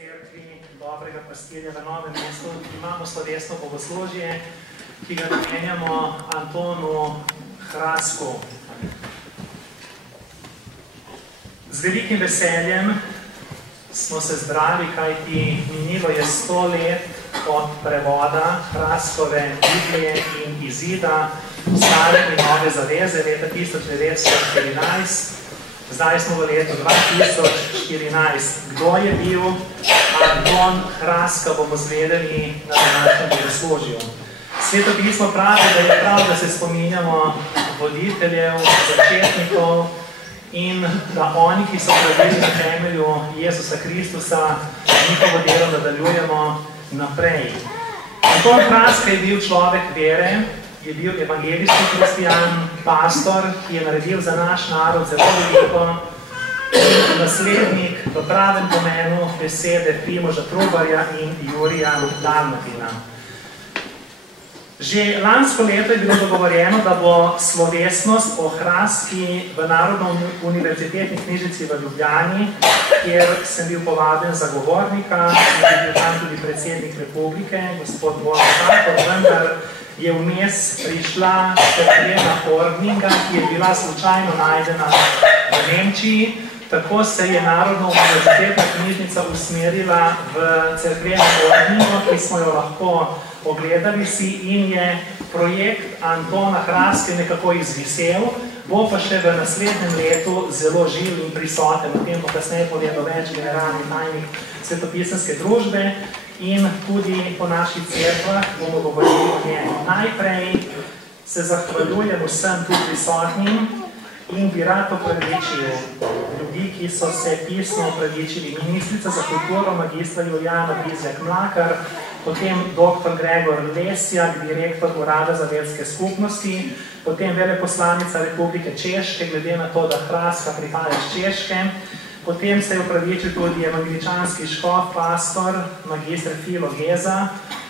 cerkvi dobrega pastirja v Novem mestu imamo slovesno bogoslužje, ki ga namenjamo Antonu Hrasku. Z velikim veseljem smo se zbrali, kajti minilo je 100 let od prevoda Hraskove Biblije in izida Stare in Nove zaveze leta 1914. Zdaj smo v letu 2014. Kdo je bil Anton Hraska, bomo zvedeli na današnjem bogoslužju. Sveto pismo pravi, da je prav, da se spominjamo voditeljev, začetnikov in da oni, ki so gradili na temelju Jezusa Kristusa, njihovo delo nadaljujemo naprej. Anton Hraska je bil človek vere, je bil evangelijski hristijan, pastor, ki je naredil za naš narod zelo veliko, in naslednik v pravem pomenu besede Primoža Trubarja in Jurija Dalmatina. Že lansko leto je bilo dogovorjeno, da bo slovesnost o Hraski v Narodno-univerzitetni knjižnici v Ljubljani, kjer sem bil povabljen za govornika, in je bil tam tudi predsednik republike, gospod Božo Tako, vendar je vmes prišla cerkvena ordninga, ki je bila slučajno najdena v Nemčiji. Tako se je Narodno-univerzitetna knjižnica usmerila v cerkveno ordningo, ki smo jo lahko ogledali si, in je projekt Antona Hraske nekako izvisel, bo pa še v naslednjem letu zelo živ in prisoten. O tem bo kasneje povedal več generalni tajnik Svetopisanske družbe in tudi po naših cerkvah bomo govorili o njej. Najprej se zahvaljujem vsem tu prisotnim in bi rad opravičil ljudi, ki so se pisno opravičili. Ministrica za kulturo magistra Julijana Bizjak-Mlakar, potem dr. Gregor Lesjak, direktor Urada za verske skupnosti, potem veleposlanica Republike Češke, glede na to, da Hraska prihaja iz Češke, potem se je opravičil tudi evangeličanski škof, pastor, magistr Filo Geza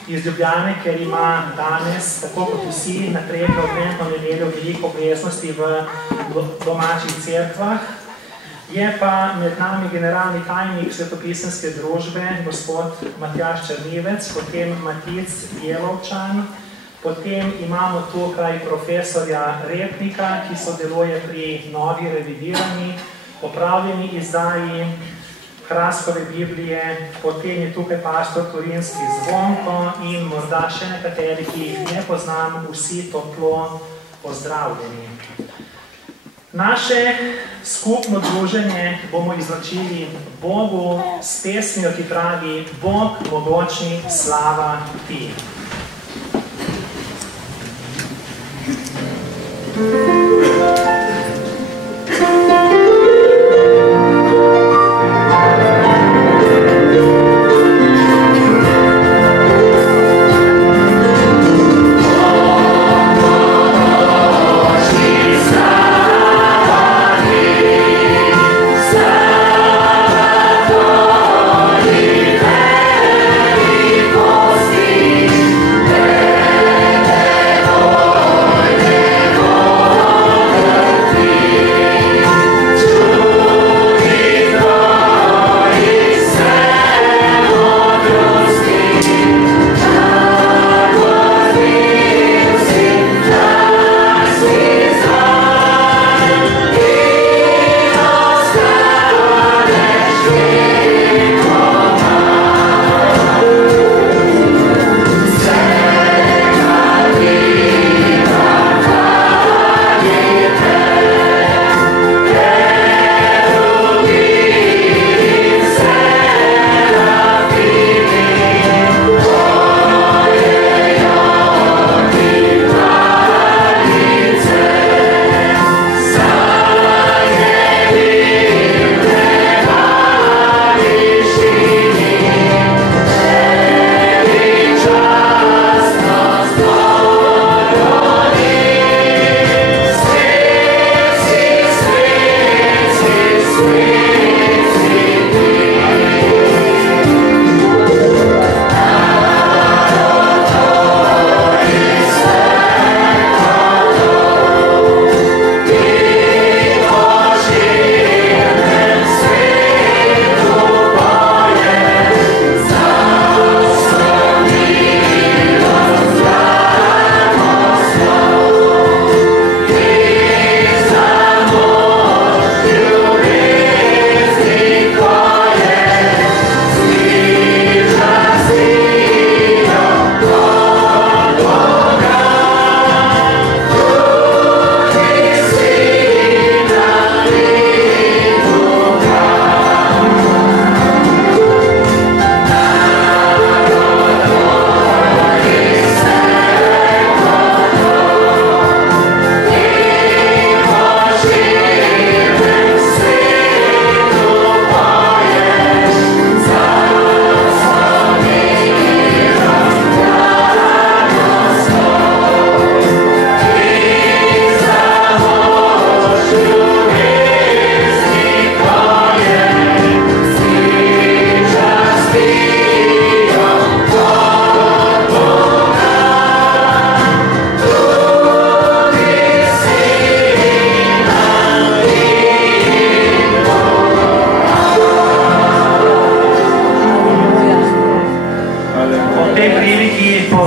iz Ljubljane, ker ima danes, tako kot vsi, na tretjo adventno nedeljo veliko obveznosti v domačih cerkvah. Je pa med nami generalni tajnik Svetopisanske družbe, gospod Matjaž Črnivec, potem Matic Jelovčan, potem imamo tukaj profesorja Repnika, ki sodeluje pri novi revidirani, popravljeni izdaji Hraskove Biblije, potem je tukaj pastor Turinski Zvonko in morda še nekateri, ki jih ne poznam, vsi toplo pozdravljeni. Naše skupno druženje bomo izročili Bogu s pesmijo, ki pravi: Bog mogočni, slava ti. Oh,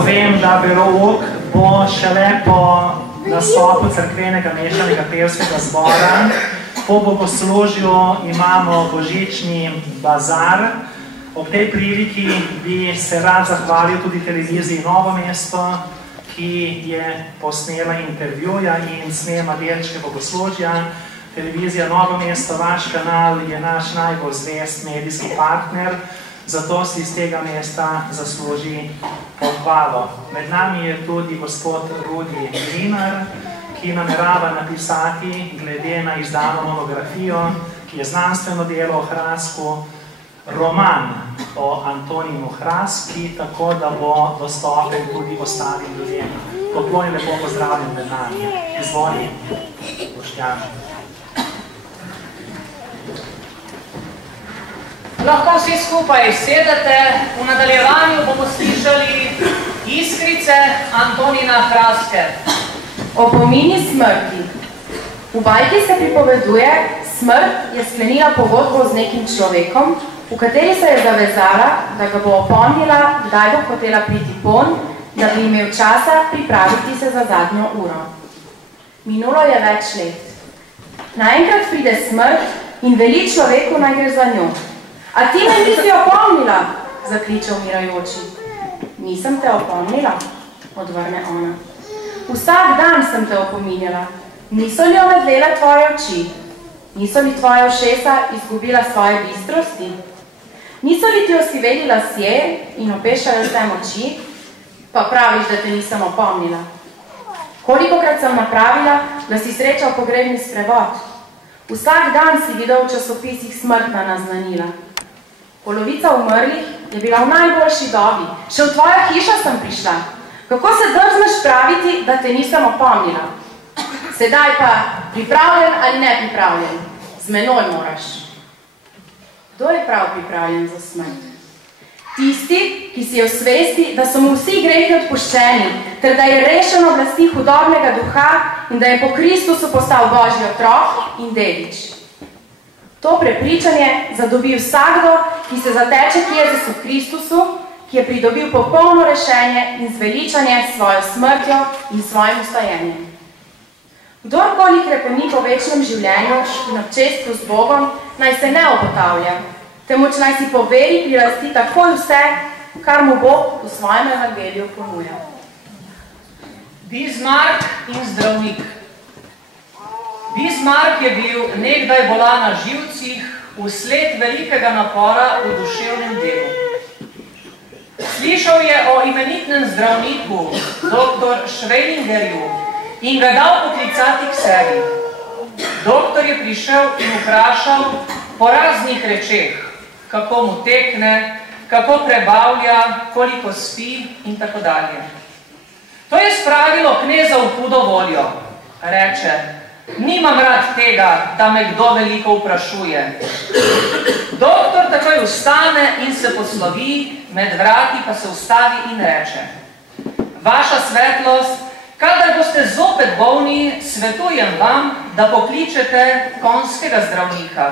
povem, da verouk bo šele po nastopu cerkvenega mešanega pevskega zbora. Po bogoslužju imamo božični bazar. Ob tej priliki bi se rad zahvalil tudi televiziji Novo mesto, ki je posnela intervjuja in snema delčke bogoslužja. Televizija Novo mesto, vaš kanal, je naš najbolj zvest medijski partner, zato si iz tega mesta zasluži pohvalo. Med nami je tudi gospod Rudi Linar, ki namerava napisati glede na izdano monografijo, ki je znanstveno delo o Hrasku, roman o Antoninu Hraski, tako da bo dostopen tudi ostalim ljudem. Pokloni lepo pozdravljam med nami. Izvoli, Boštjan. Lahko vsi skupaj sedete. V nadaljevanju bomo slišali iskrice Antonina Hraske. Opomini smrti. V bajki se pripoveduje, smrt je sklenila pogodbo z nekim človekom, v kateri se je zavezala, da ga bo opomnila, kdaj bo hotela priti pon, da bi imel časa pripraviti se za zadnjo uro. Minulo je več let. Naenkrat pride smrt in veli človeku, naj gre za njo. A ti me nisi opomnila, zakriče umirajoči. Nisem te opomnila, odvrne ona. Vsak dan sem te opominjala. Niso li omedlele tvoje oči? Niso li tvoje ušesa izgubila svoje bistrosti? Niso li ti osiveli lasje in opešale vse moči? Pa praviš, da te nisem opomnila. Kolikokrat sem napravila, da si srečal pogrebni sprevod? Vsak dan si videl v časopisih smrtna naznanila. Polovica umrlih je bila v najboljši dobi. Še v tvojo hišo sem prišla. Kako se drzneš praviti, da te nisem opomnila? Sedaj pa, pripravljen ali ne pripravljen? Z menoj moraš. Kdo je prav pripravljen za smrt? Tisti, ki si je v svesti, da so mu vsi grehi odpuščeni, ter da je rešen oblasti hudobnega duha in da je po Kristusu postal Božji otrok in dedič. To prepričanje zadobi vsakdo, ki se zateče k Jezusu Kristusu, ki je pridobil popolno rešenje in zveličanje s svojo smrtjo in svojim ustajenjem. Kdorkoli krepeni po večnem življenju in občestvu z Bogom, naj se ne obotavlja, temveč naj si po veri prilasti takoj vse, kar mu Bog v svojem evangeliju ponuja. Bismarck in zdravnik. Bismarck je bil nekdaj bolan na živcih vsled velikega napora v duševnem delu. Slišal je o imenitnem zdravniku, dr. Schweiningerju, in ga dal poklicati k sebi. Doktor je prišel in vprašal po raznih rečeh, kako mu tekne, kako prebavlja, koliko spi in tako dalje. To je spravilo kneza v hudo voljo. Reče, nimam rad tega, da me kdo veliko vprašuje. Doktor takoj vstane in se poslovi, med vrati pa se ustavi in reče, vaša svetlost, kadar boste zopet bolni, svetujem vam, da pokličete konjskega zdravnika.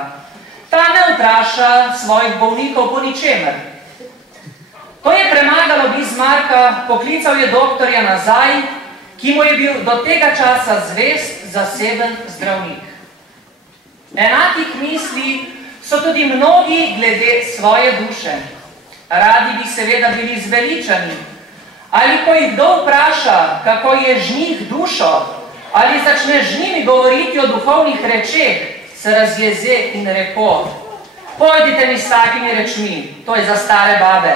Ta ne vpraša svojih bolnikov po ničemer. To je premagalo Bismarcka, poklical je doktorja nazaj, ki mu je bil do tega časa zvest zaseben zdravnik. Enakih misli so tudi mnogi glede svoje duše. Radi bi seveda bili zveličani, ali ko jih kdo vpraša, kako je žnih dušo, ali začne z njimi govoriti o duhovnih rečeh, se razjeze in reko, pojdite mi s takimi rečmi, to je za stare babe.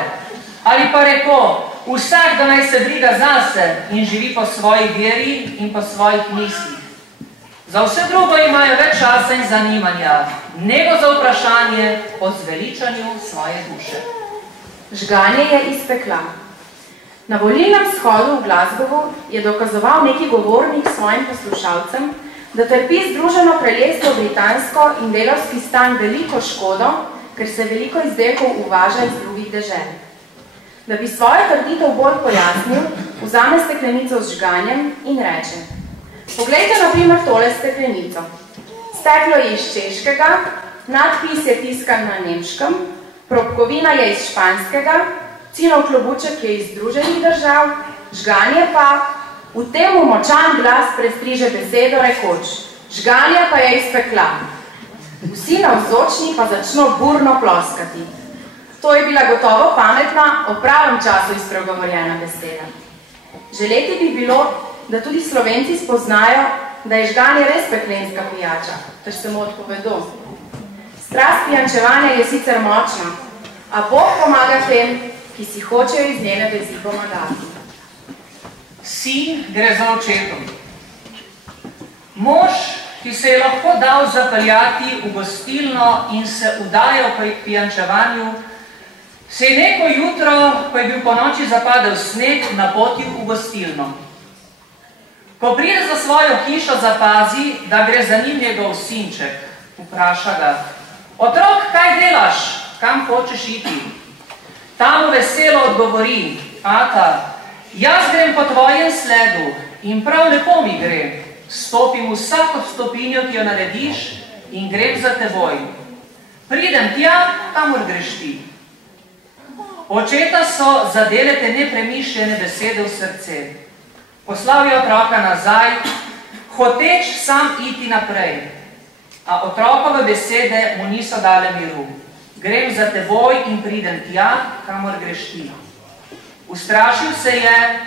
Ali pa reko, vsak da naj se briga zase in živi po svoji veri in po svojih mislih. Za vse drugo imajo več časa in zanimanja, nego za vprašanje o zveličanju svoje duše. Žganje je iz pekla. Na volilnem shodu v Glasgowu je dokazoval neki govornik svojim poslušalcem, da trpi Združeno kraljestvo britansko in delavski stan veliko škodo, ker se veliko izdelkov uvaža iz drugih dežel. Da bi svojo trditev bolj pojasnil, vzame steklenico z žganjem in reče, poglejte na primer tole steklenico. Steklo je iz češkega, nadpis je tiskan na nemškem, probkovina je iz španskega, cinov klobuček je iz Združenih držav, Žganje pa v temu močan glas prestriže besedo rekoč, žganje pa je iz pekla. Vsi navzočni pa začno burno ploskati. To je bila gotovo pametna, o pravem času izpregovorjena beseda. Želeti bi bilo, da tudi Slovenci spoznajo, da je žganje res peklenska pijača, ter se mu odpovedo. Strast pijančevanja je sicer močna, a Bog pomaga tem, ki si hočejo iz njene vezi pomagati. Sin gre za očetom. Mož, ki se je lahko dal zapeljati v gostilno in se udajal pri pijančevanju, se je neko jutro, ko je bil po noči zapadel sneg, napotil v gostilno. Ko pride za svojo hišo, zapazi, da gre za njim njegov sinček. Vpraša ga, otrok, kaj delaš? Kam hočeš iti? Ta mu veselo odgovori, ata, jaz grem po tvojem sledu in prav lepo mi gre. Stopim vsako stopinjo, ki jo narediš in grem za teboj. Pridem tja, kamor greš ti. Očeta so zadele te nepremišljene besede v srce. Poslal je otroka nazaj, hoteč sam iti naprej. A otrokove besede mu niso dale miru. Grem za teboj in pridem tja, kamor greš ti. Ustrašil se je,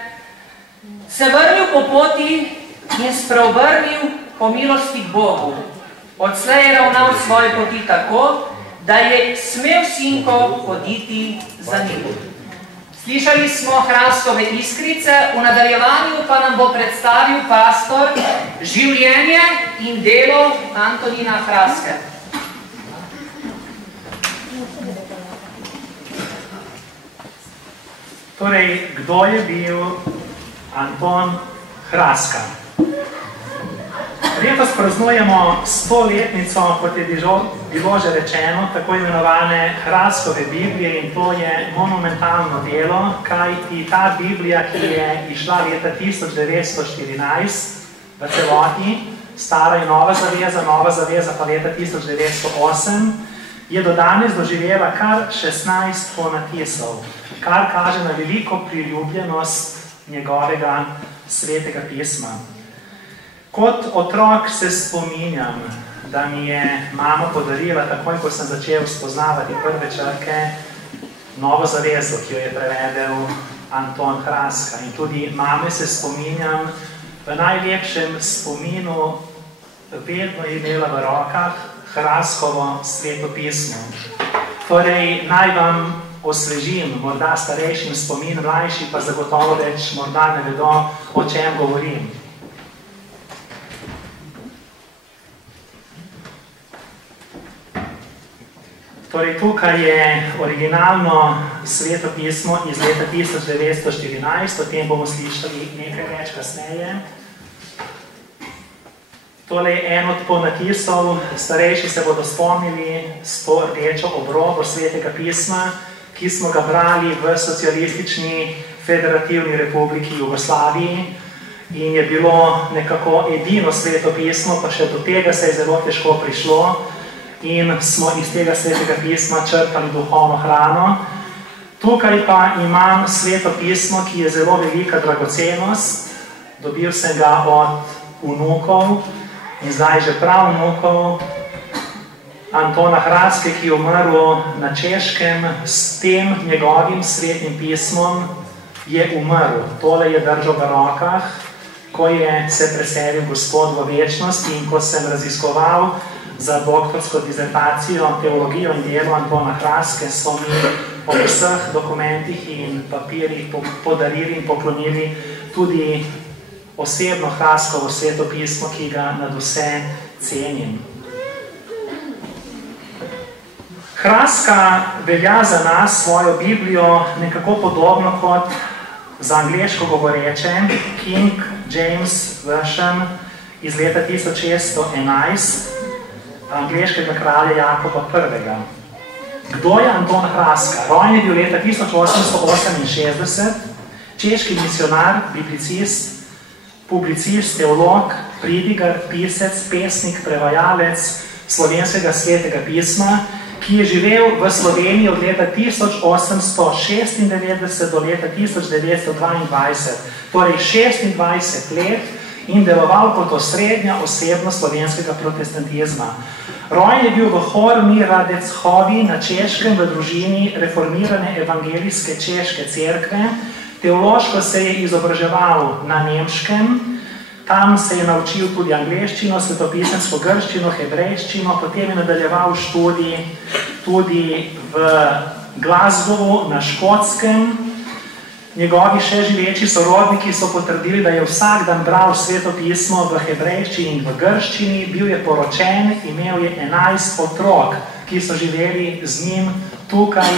se vrnil po poti in spreobrnil po milosti k Bogu. Odslej je ravnal svoje poti tako, da je smel sinko hoditi za njim. Slišali smo Hrastove iskrice, v nadaljevanju pa nam bo predstavil pastor življenje in delo Antonina Hraske. Torej, kdo je bil Anton Hraska? Letos praznujemo 100-letnico, kot je bilo že rečeno, tako imenovane Hraskove Biblije, in to je monumentalno delo, kajti ta Biblija, ki je išla leta 1914 v celoti, stara in Nova zaveza pa leta 1908, je do danes doživela kar 16 ponatisov, kar kaže na veliko priljubljenost njegovega svetega pisma. Kot otrok se spominjam, da mi je mama podarila, takoj ko sem začel spoznavati prve črke, Novo zavezo, ki jo je prevedel Anton Hraska. In tudi mame se spominjam, v najlepšem spominu vedno je imela v rokah Hraskovo sveto pismo. Torej, naj vam osvežim, morda starejšim spomin, mlajši pa zagotovo več morda ne vedo, o čem govorim. Torej, tukaj je originalno sveto pismo iz leta 1914, o tem bomo slišali nekaj več kasneje. Tole je en od ponatisov, starejši se bodo spomnili s to rdečo obrobo svetega pisma, ki smo ga brali v Socialistični federativni republiki Jugoslaviji, in je bilo nekako edino sveto pismo, pa še do tega se je zelo težko prišlo, in smo iz tega svetega pisma črpali duhovno hrano. Tukaj pa imam sveto pismo, ki je zelo velika dragocenost. Dobil sem ga od vnukov in zdaj že prav vnukov Antona Hraske, ki je umrl na Češkem. S tem njegovim svetnim pismom je umrl. Tole je držal v rokah, ko je se preselil Gospod v večnosti, in ko sem raziskoval za doktorsko dizertacijo, teologijo in delo Antona Hraske, so mi po vseh dokumentih in papirjih podarili in poklonili tudi osebno Hraskovo sveto pismo, ki ga nadvse cenim. Hraska velja za nas svojo Biblijo nekako podobno kot za angleško govoreče King James Version iz leta 1611, angleškega kralja Jakoba I. Kdo je Anton Hraska? Rojen je bil leta 1868, češki misionar, biblicist, publicist, teolog, pridigar, pisec, pesnik, prevajalec slovenskega svetega pisma, ki je živel v Sloveniji od leta 1896 do leta 1922, torej 26 let, in deloval kot osrednja osebnost slovenskega protestantizma. Rojen je bil v Horni Radechovi na Češkem v družini reformirane evangelijske češke cerkve. Teološko se je izobraževal na nemškem, tam se je naučil tudi angleščino, svetopisemsko grščino, hebrejščino, potem je nadaljeval študij tudi v Glasgowu na Škotskem. Njegovi še živeči sorodniki so potrdili, da je vsak dan bral svetopismo v hebrejščini in v grščini, bil je poročen, imel je 11 otrok, ki so živeli z njim tukaj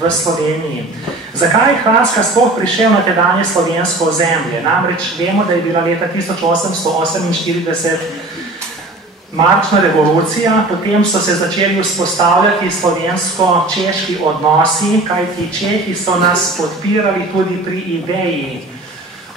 v Sloveniji. Zakaj je Hraska sploh prišel na tedanje slovensko ozemlje? Namreč vemo, da je bila leta 1848 marčna revolucija, potem so se začeli vzpostavljati slovensko-češki odnosi, kajti Čehi so nas podpirali tudi pri ideji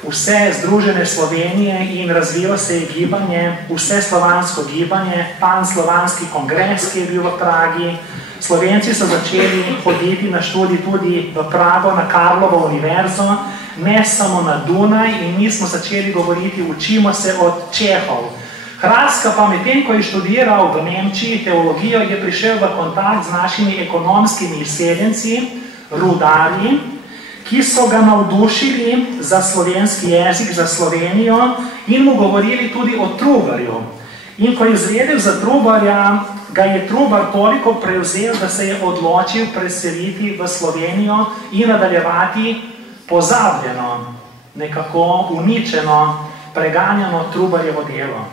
vse združene Slovenije in razvilo se je gibanje, vse slovansko gibanje, panslovanski kongres, ki je bil v Pragi. Slovenci so začeli hoditi na študij tudi v Prago, na Karlovo univerzo, ne samo na Dunaj, in mi smo začeli govoriti, učimo se od Čehov. Hraska pa medtem, ko je študiral v Nemčiji teologijo, je prišel v kontakt z našimi ekonomskimi izseljenci, rudarji, ki so ga navdušili za slovenski jezik, za Slovenijo in mu govorili tudi o Trubarju. In ko je izvedel za Trubarja, ga je Trubar toliko prevzel, da se je odločil preseliti v Slovenijo in nadaljevati pozabljeno, nekako uničeno, preganjano Trubarjevo delo.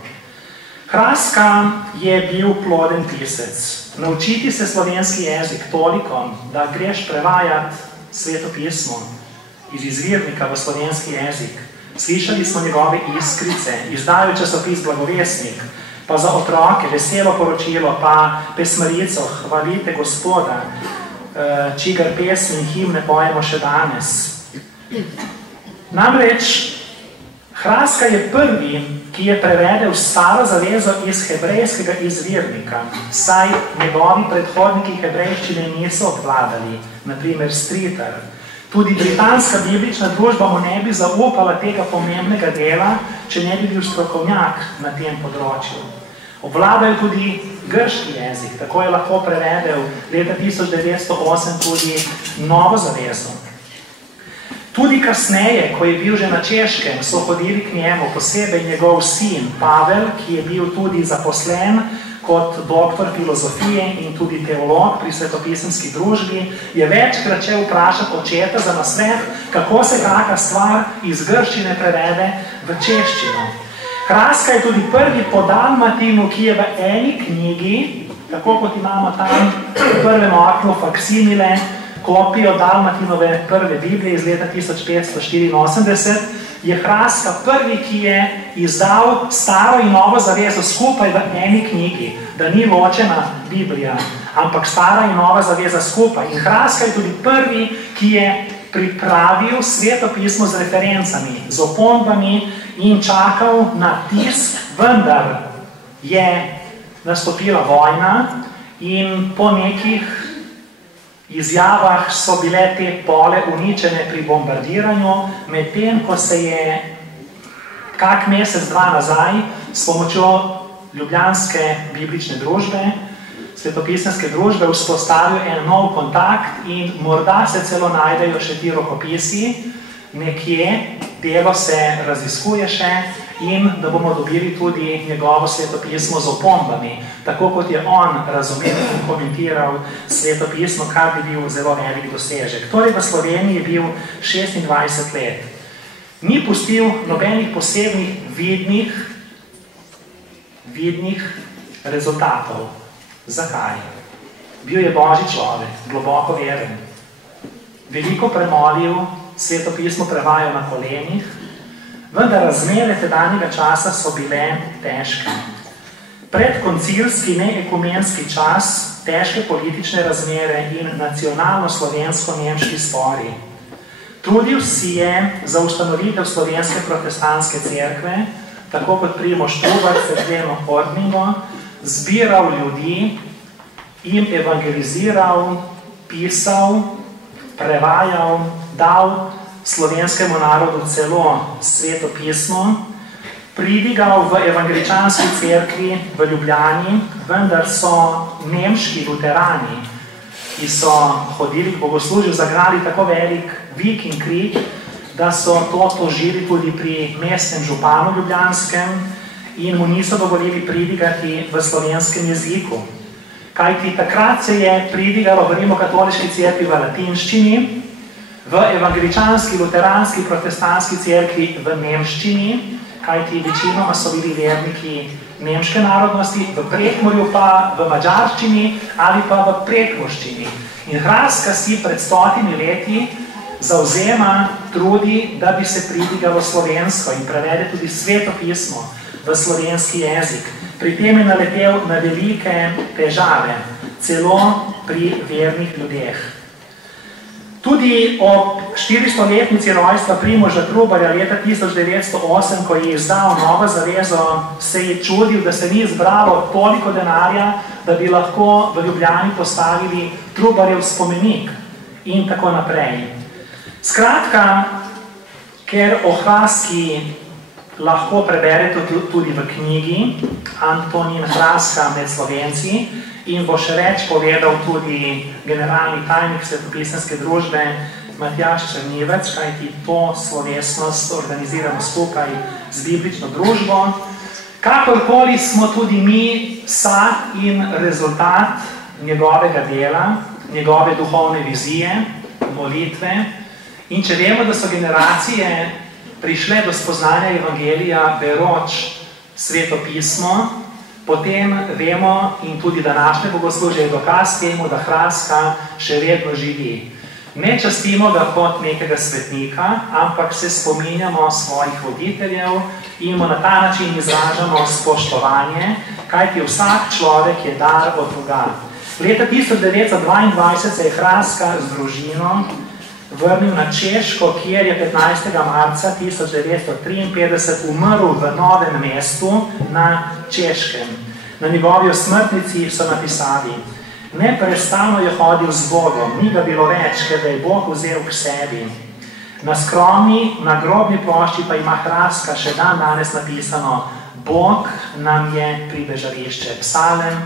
Hraska je bil ploden pisec. Naučiti se slovenski jezik toliko, da greš prevajati svetopismo iz izvirnika v slovenski jezik. Slišali smo njegove iskrice, izdajal časopis Blagovesnik, pa za otroke, veselo poročilo, pa pesmarico, hvalite Gospoda, čigar pesmi in himne pojemo še danes. Namreč, Hraska je prvi, ki je prevedel Staro zavezo iz hebrejskega izvirnika, saj njegovi predhodniki hebrejščine niso obvladali, naprimer Streeter. Tudi britanska biblična družba mu ne bi zaupala tega pomembnega dela, če ne bi bil strokovnjak na tem področju. Obvladal tudi grški jezik, tako je lahko prevedel leta 1908 tudi Novo zavezo. Tudi kasneje, ko je bil že na Češkem, so hodili k njemu, posebej njegov sin Pavel, ki je bil tudi zaposlen kot doktor filozofije in tudi teolog pri svetopisemski družbi, je večkrat šel vprašati očeta za nasvet, kako se kakšna stvar iz grščine prevede v češčino. Hraska je tudi prvi po Dalmatinu, ki je v eni knjigi, tako kot imamo tam v prvem oknu faksimile, kopijo Dalmatinove prve Biblije iz leta 1584, je Hraska prvi, ki je izdal Staro in Novo zavezo skupaj v eni knjigi, da ni ločena Biblija, ampak Stara in Nova zaveza skupaj. In Hraska je tudi prvi, ki je pripravil svetopismo z referencami, z opombami in čakal na tisk, vendar je nastopila vojna in po nekih izjavah so bile te pole uničene pri bombardiranju, medtem ko se je kak mesec, dva nazaj s pomočjo Ljubljanske biblične družbe, svetopisemske družbe, vzpostavil en nov kontakt in morda se celo najdejo še ti rokopisi, nekje, delo se raziskuje še in da bomo dobili tudi njegovo svetopismo z opombami, tako kot je on razumel in komentiral svetopismo, kar bi bil zelo velik dosežek. Torej v Sloveniji je bil 26 let. Ni pustil nobenih posebnih vidnih rezultatov. Zakaj? Bil je Božji človek, globoko veren. Veliko premolil, svetopismo prevajal na kolenih, vendar razmere tedanjega časa so bile težke. Predkoncilski, neekumenski čas, težke politične razmere in nacionalno-slovensko-nemški spori. Trudil si je za ustanovitev slovenske protestantske cerkve, tako kot Primož Trubar, Cerkveno Ordningo, zbiral ljudi, jim evangeliziral, pisal, prevajal, dal slovenskemu narodu celo Sveto pismo, pridigal v evangeličanski cerkvi v Ljubljani, vendar so nemški luterani, ki so hodili k bogoslužju, zagnali tako velik vik in krik, da so to tožili tudi pri mestnem županu ljubljanskem in mu niso dovolili pridigati v slovenskem jeziku. Kajti takrat se je pridigalo v rimokatoliški cerkvi v latinščini, v evangeličanski, luteranski, protestantski cerkvi v nemščini, kajti večinoma so bili verniki nemške narodnosti, v Prekmurju pa v madžarščini ali pa v prekmurščini. In Hraska si pred 100 leti zavzema, trudi, da bi se pridigalo slovensko in prevede tudi Sveto pismo v slovenski jezik. Pri tem je naletel na velike težave, celo pri vernih ljudeh. Tudi ob 400-letnici rojstva Primoža Trubarja leta 1908, ko je izdal Novo zavezo, se je čudil, da se ni zbralo toliko denarja, da bi lahko v Ljubljani postavili Trubarjev spomenik in tako naprej. Skratka, ker o Hraski lahko preberete tudi v knjigi Antonín Hraska med Slovenci in bo še več povedal tudi generalni tajnik Svetopisemske družbe Matjaž Črnivec, kajti to slovesnost organiziramo skupaj z biblično družbo. Kakorkoli smo tudi mi sad in rezultat njegovega dela, njegove duhovne vizije, molitve. In če vemo, da so generacije prišle do spoznanja evangelija beroč Sveto pismo, potem vemo in tudi današnje bogoslužje je dokaz temu, da Hraska še vedno živi. Ne častimo ga kot nekega svetnika, ampak se spominjamo svojih voditeljev in mu na ta način izražamo spoštovanje, kajti vsak človek je dar od Boga. Leta 1922 se je Hraska z družino vrnil na Češko, kjer je 15. marca 1953 umrl v Novem mestu na Češkem. Na njegovi osmrtnici so napisali: neprestano je hodil z Bogom, ni ga bilo več, ker da je Bog vzel k sebi. Na skromni, na grobni plošči pa ima Hraska še dan danes napisano: Bog nam je pribežališče. Psalem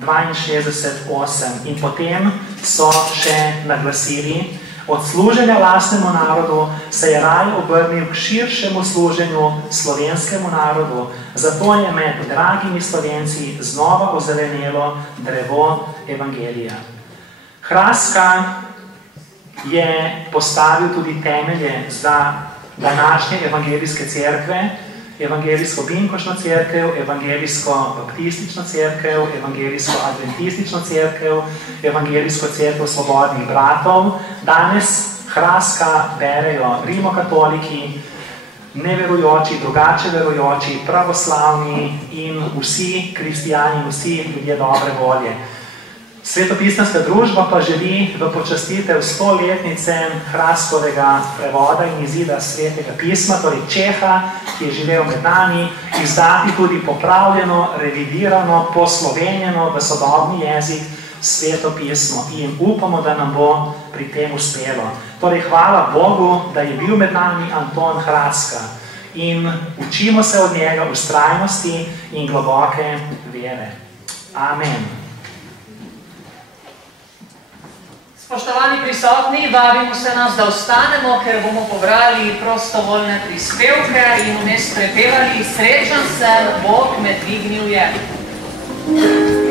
62:8. In potem so še naglasili: od služenja lastnemu narodu se je raj obrnil k širšemu služenju slovenskemu narodu, zato je med dragimi Slovenci znova ozelenelo drevo evangelija. Hraska je postavil tudi temelje za današnje evangelijske cerkve, evangelijsko-binkošno cerkev, evangelijsko-baptistično cerkev, evangelijsko-adventistično cerkev, evangelijsko cerkev svobodnih bratov. Danes Hraska berejo rimokatoliki, neverujoči, drugače verujoči, pravoslavni in vsi kristijani in vsi ljudje dobre volje. Svetopisemska družba pa želi v počastitev 100-letnice Hraskovega prevoda in izida Svetega pisma, torej Čeha, ki je živel med nami, izdati tudi popravljeno, revidirano, poslovenjeno v sodobni jezik Sveto pismo in upamo, da nam bo pri tem uspelo. Torej, hvala Bogu, da je bil med nami Anton Hraska in učimo se od njega vztrajnosti in globoke vere. Amen. Spoštovani prisotni, vabimo se nas, da ostanemo, ker bomo pobrali prostovoljne prispevke in vmes prepevali: Srečen sem, Bog me dvignil je. Yeah.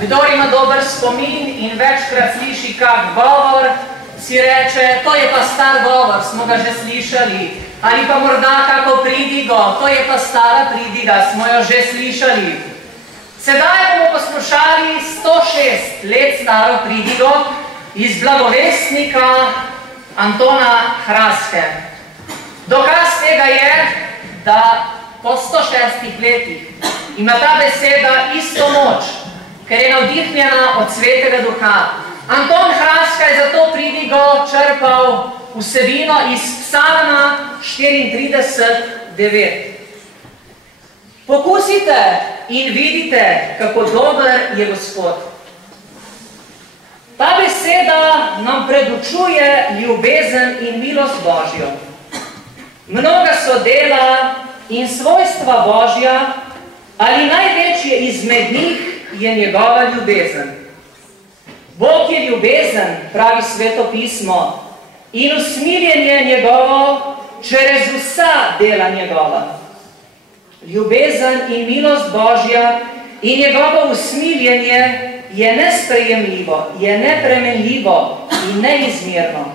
Kdor ima dober spomin in večkrat sliši kak govor, si reče, to je pa star govor, smo ga že slišali. Ali pa morda kako pridigo, to je pa stara pridiga, smo jo že slišali. Sedaj bomo poslušali 106 let staro pridigo iz Blagovestnika Antona Hraske. Dokaz tega je, da po 106 letih ima ta beseda isto moč, ker je navdihnjena od Svetega Duha. Anton Hraska je zato pridigo črpal vsebino iz Psalma 34:9. Pokusite in vidite, kako dober je Gospod. Ta beseda nam predučuje ljubezen in milost Božjo. Mnoga so dela in svojstva Božja, ali največje izmed njih je njegova ljubezen. Bog je ljubezen, pravi Sveto pismo, in usmiljenje njegovo čez vsa dela njegova. Ljubezen in milost Božja in njegovo usmiljenje je nesprejemljivo, je nepremenljivo in neizmerno.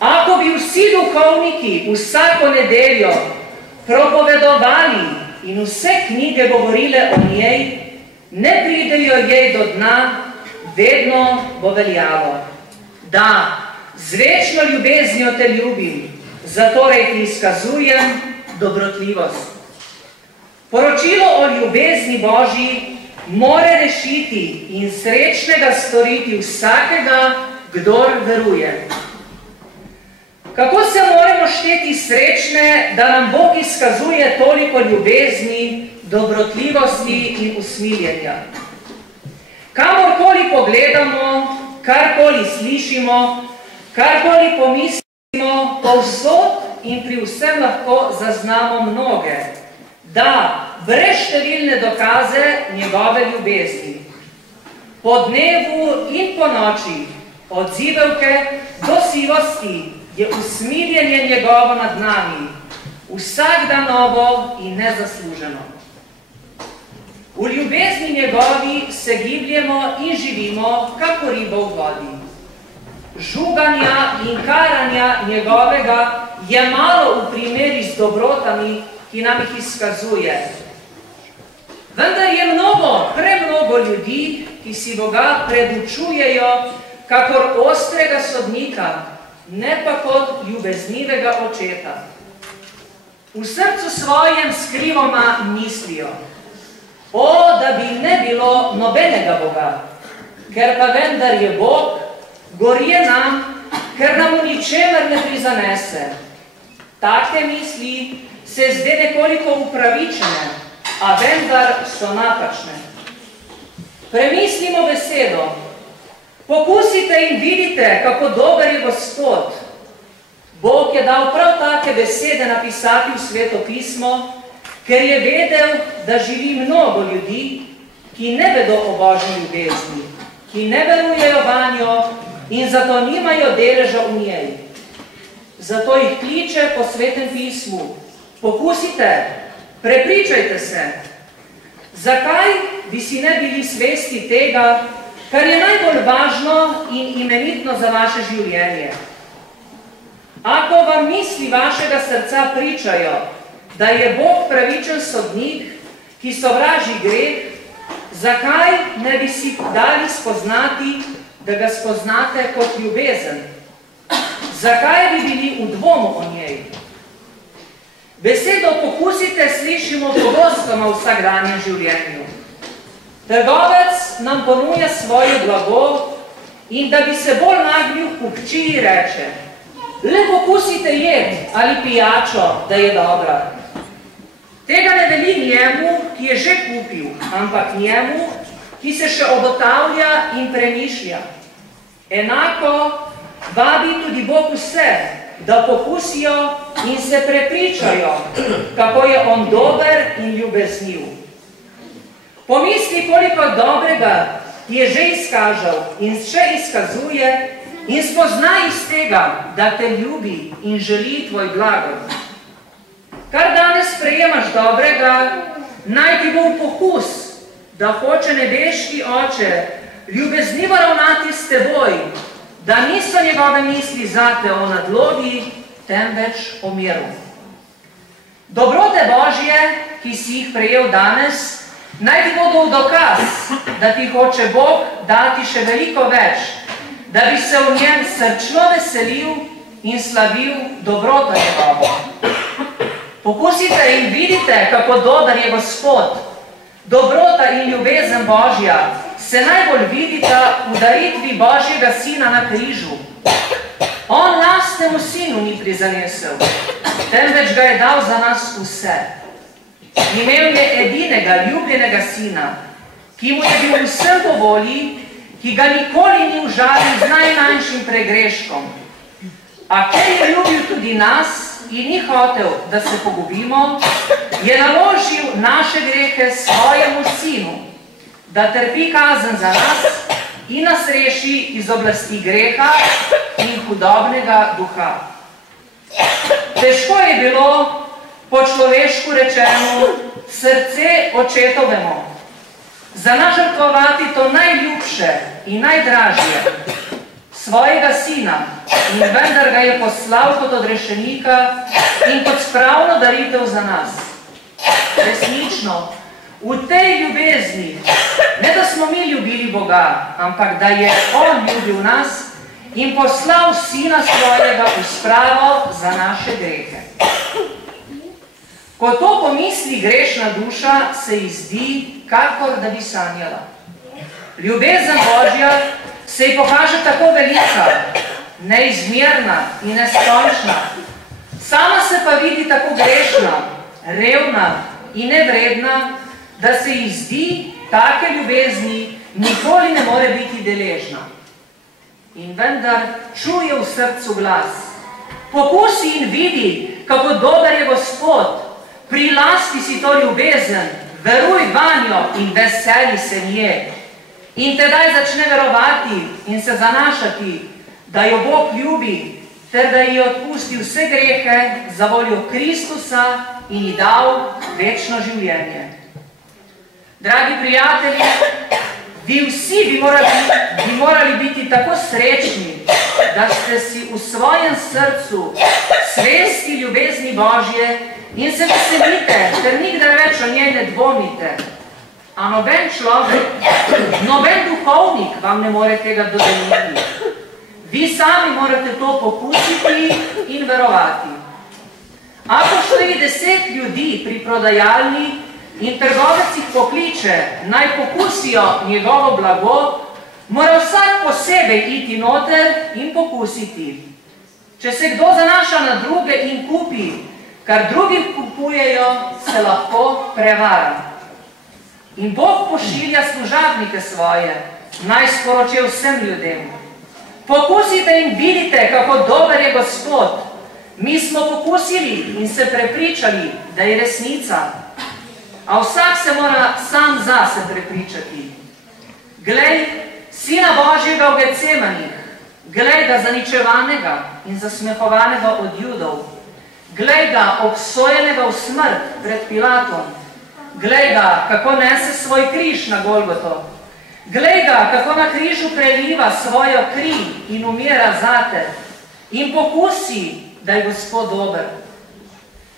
Ako bi vsi duhovniki vsako nedeljo propovedovali in vse knjige govorile o njej, ne pridejo jej do dna, vedno bo veljalo. Da, z večno ljubeznijo te ljubim, zatorej ti izkazujem dobrotljivost. Poročilo o ljubezni Božji more rešiti in srečnega storiti vsakega, kdor veruje. Kako se moramo šteti srečne, da nam Bog izkazuje toliko ljubezni, dobrotljivosti in usmiljenja? Kamorkoli pogledamo, karkoli slišimo, karkoli pomislimo, povsod in pri vsem lahko zaznamo mnoge, da brezštevilne dokaze njegove ljubezni. Po dnevu in po noči, od zibelke do sivosti, je usmiljenje njegovo nad nami, vsak dan novo in nezasluženo. V ljubezni njegovi se gibljemo in živimo, kako riba v vodi. Žuganja in karanja njegovega je malo v primeri z dobrotami, ki nam jih izkazuje. Vendar je premnogo ljudi, ki si Boga predučujejo kakor ostrega sodnika, ne pa kot ljubeznivega očeta. V srcu svojem skrivoma mislijo, da bi ne bilo nobenega Boga, ker pa vendar je Bog, gorje nam, ker nam v ničemer ne prizanese. Take misli se zde nekoliko upravičene, a vendar so napačne. Premislimo besedo. Pokusite in vidite, kako dober je Gospod. Bog je dal prav take besede napisati v Sveto pismo, ker je vedel, da živi mnogo ljudi, ki ne vedo o Božji ljubezni, ki ne verujejo vanjo in zato nimajo deleža v njej. Zato jih kliče po Svetem pismu. Pokusite, prepričajte se. Zakaj bi si ne bili svesti tega, kar je najbolj važno in imenitno za vaše življenje? Ako vam misli vašega srca pričajo, da je Bog pravičen sodnik, ki sovraži greh, zakaj ne bi si dali spoznati, da ga spoznate kot ljubezen? Zakaj bi bili v dvomu o njej? Besedo pokusite slišimo pogosto na vsakdanjem življenju. Trgovec nam ponuja svoje blago in da bi se bolj nagnil k kupčiji reče: le pokusite jed ali pijačo, da je dobra. Tega ne veli njemu, ki je že kupil, ampak njemu, ki se še obotavlja in premišlja. Enako vabi tudi Bog vse, da pokusijo in se prepričajo, kako je on dober in ljubezniv. Pomisli, koliko dobrega ti je že izkažal in še izkazuje in spozna iz tega, da te ljubi in želi tvoj blagor. Kar danes sprejemaš dobrega, naj ti bo v pokus da hoče nebeški Oče ljubeznivo ravnati s teboj, da niso njegove misli zate o nadlogi, temveč o miru. Dobrote Božje, ki si jih prejel danes, naj ti bodo v dokaz, da ti hoče Bog dati še veliko več, da bi se v njem srčno veselil in slavil dobroto njegovo. Pokusite in vidite, kako dober je Gospod. Dobrota in ljubezen Božja se najbolj vidita v daritvi Božjega Sina na križu. On lastnemu Sinu ni prizanesel, temveč ga je dal za nas vse. Imel je edinega, ljubljenega Sina, ki mu je bil vsem po volji, ki ga nikoli ni užalil z najmanjšim pregreškom. A ker je ljubil tudi nas in ni hotel, da se pogubimo, je naložil naše grehe svojemu Sinu, da trpi kazen za nas in nas reši iz oblasti greha in hudobnega duha. Težko je bilo, po človešku rečeno, srce očetovemu, za nas žrtvovati to najljubše in najdražje, svojega Sina, in vendar ga je poslal kot odrešenika in kot spravno daritev za nas. Resnično, v tej ljubezni, ne da smo mi ljubili Boga, ampak da je On ljubil nas in poslal Sina svojega v spravo za naše grehe. Ko to pomisli grešna duša, se ji zdi, kakor da bi sanjala. Ljubezen Božja se ji pokaže tako velika, neizmerna in neskončna. Sama se pa vidi tako grešna, revna in nevredna, da se ji zdi, take ljubezni nikoli ne more biti deležna. In vendar čuje v srcu glas. Pokusi in vidi, kako dober je Gospod. Prilasti si to ljubezen, veruj vanjo in veseli se nje. In tedaj začne verovati in se zanašati, da jo Bog ljubi, ter da ji odpusti vse grehe za voljo Kristusa in ji dal večno življenje. Dragi prijatelji, vi vsi bi morali biti tako srečni, da ste si v svojem srcu svesti ljubezni Božje in se veselite, ter nikdar več o njej ne dvomite. A noben človek, noben duhovnik vam ne more tega dodeliti. Vi sami morate to pokusiti in verovati. Ako šli 10 ljudi pri prodajalni in trgovec jih pokliče, naj pokusijo njegovo blago, mora vsak posebej iti noter in pokusiti. Če se kdo zanaša na druge in kupi, kar drugi kupujejo, se lahko prevara. In Bog pošilja služabnike svoje, naj sporoče vsem ljudem. Pokusite in vidite, kako dober je Gospod. Mi smo pokusili in se prepričali, da je resnica. A vsak se mora sam zase prepričati. Glej, Sina Božjega v Getsemanih, glej ga zaničevanega in zasmehovanega od Judov, glej ga obsojenega v smrt pred Pilatom, glej ga, kako nese svoj križ na Golgoto, glej ga, kako na križu preliva svojo kri in umira zate in pokusi, da je Gospod dober.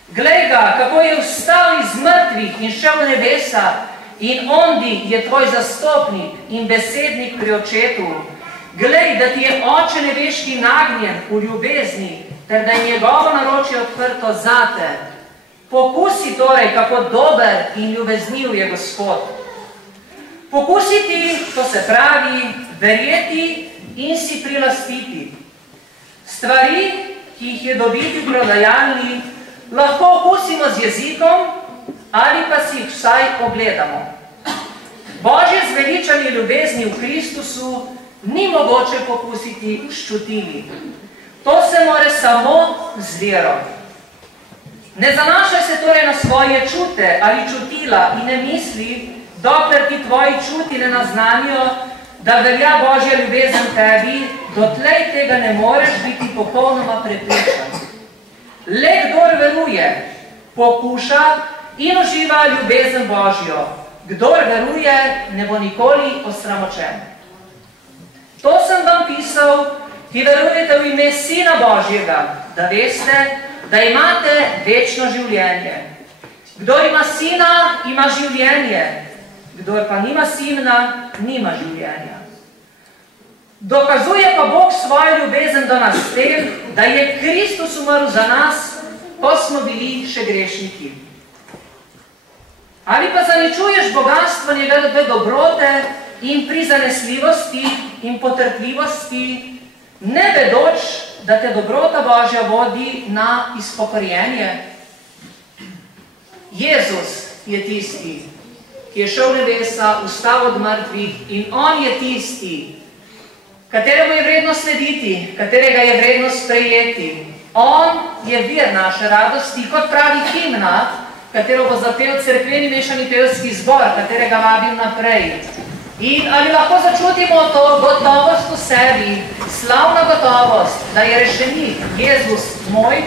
Glej ga, kako je vstal iz mrtvih in šel v nebesa in ondi je tvoj zastopnik in besednik pri očetu. Glej, da ti je Oče nebeški nagnjen v ljubezni, ter da je njegovo naročje odprto zate. Pokusi torej, kako dober in ljubezniv je Gospod. Pokusiti, to se pravi, verjeti in si prilastiti. Stvari, ki jih je dobiti v prodajalni, lahko okusimo z jezikom ali pa si jih vsaj ogledamo. Božje zveličanje ljubezni v Kristusu ni mogoče pokusiti s čutili. To se more samo z vero. Ne zanašaj se torej na svoje čute ali čutila in ne misli, dokler ti tvoji čuti ne naznanijo, da velja Božja ljubezen tebi, dotlej tega ne moreš biti popolnoma prepričan. Le kdor veruje, pokuša in uživa ljubezen Božjo, Kdor veruje, ne bo nikoli osramočen. To sem vam pisal, ki verujete v ime Sina Božjega, da veste, da imate večno življenje. Kdor ima Sina, ima življenje. Kdor pa nima Sina, nima življenja. Dokazuje pa Bog svojo ljubezen do nas s tem, da je Kristus umrl za nas, ko smo bili še grešniki. Ali pa zaničuješ bogatstvo njegove dobrote in prizanesljivosti in potrpljivosti, ne vedoč, da te dobrota Božja vodi na izpokorjenje? Jezus je tisti, ki je šel v nebesa, vstal od mrtvih, in on je tisti, kateremu je vredno slediti, katerega je vredno sprejeti. On je vir naše radosti, kot pravi himna, katero bo zapel cerkveni mešani pevski zbor, katerega vabim naprej. In ali lahko začutimo to gotovost v sebi, slavna gotovost, da je rešenik Jezus moj?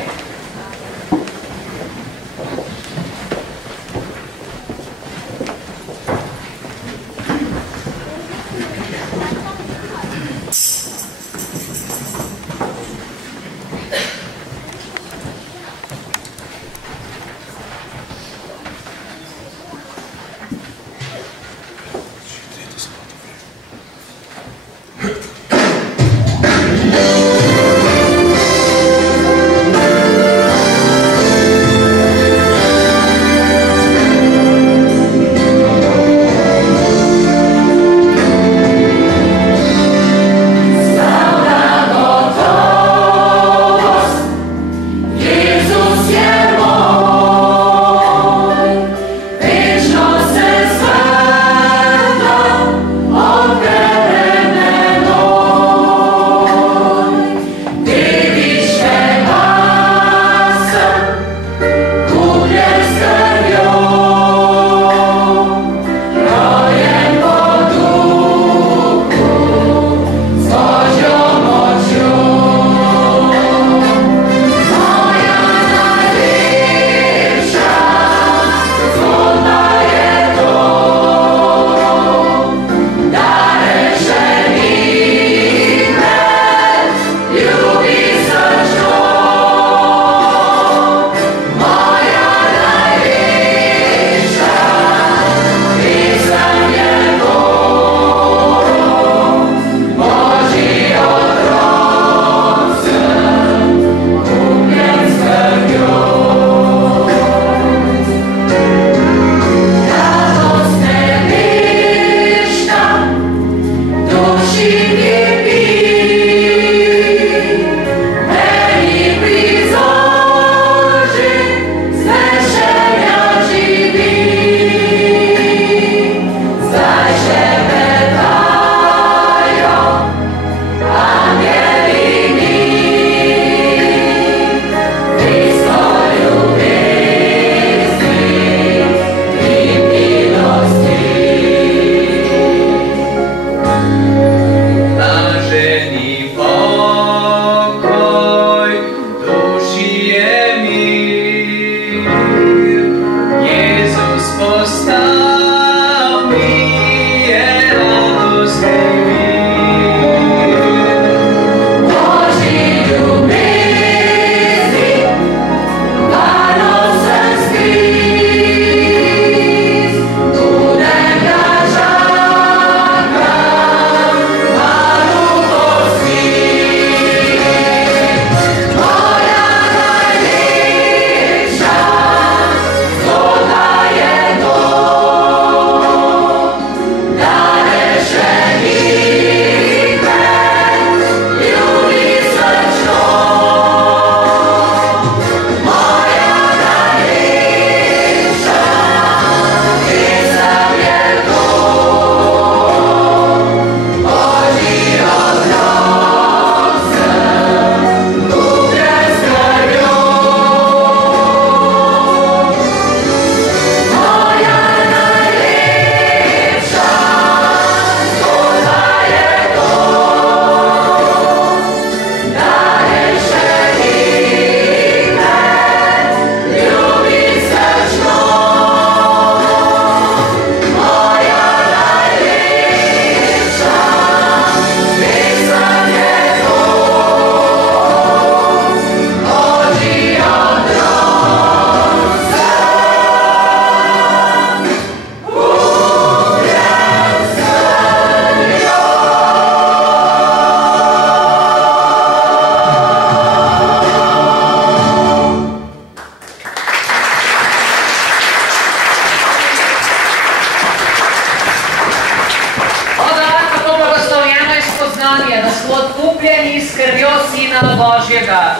priznanje, da smo odkupljeni s krvjo Sina Božjega.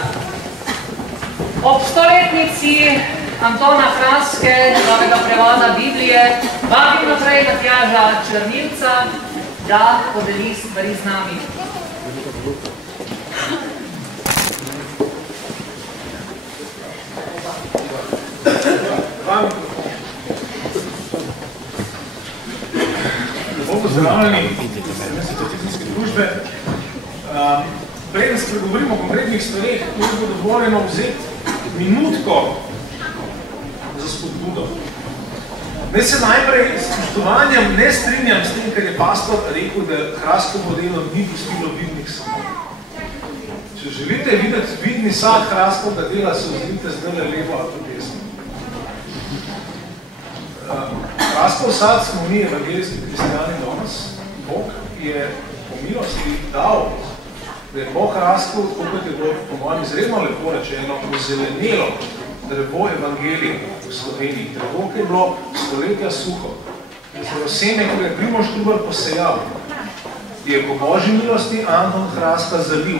Ob stoletnici Antona Hraske, njegovega prevoda Biblije, vabim naprej Matjaža Črnilca, da podeli stvari z nami. Lepo pozdravljeni mesecetitijske družbe. Preden spregovorimo o konkretnih stvareh, to bo dovoljeno vzeti minutko za spodbudo. Ne se najprej s spoštovanjem ne strinjam s tem, ker je pastor rekel, da Hraskovo delo ni pustilo vidnih sadov. Če želite videti vidni sad Hraskovega dela, se vzmite zdaj levo ali desno. Hraskov sad smo mi evangeljski kristijani danes. Bog je po milosti dal, da je Bog Hraskov, kot je bilo po mojem izredno lepo rečeno, ozelenelo drevo evangelije v Sloveniji. Drevo, ki je bilo stoletja suho. Seme, ko je Primož Trubar posejal, je po Božji milosti Anton Hraska zalil.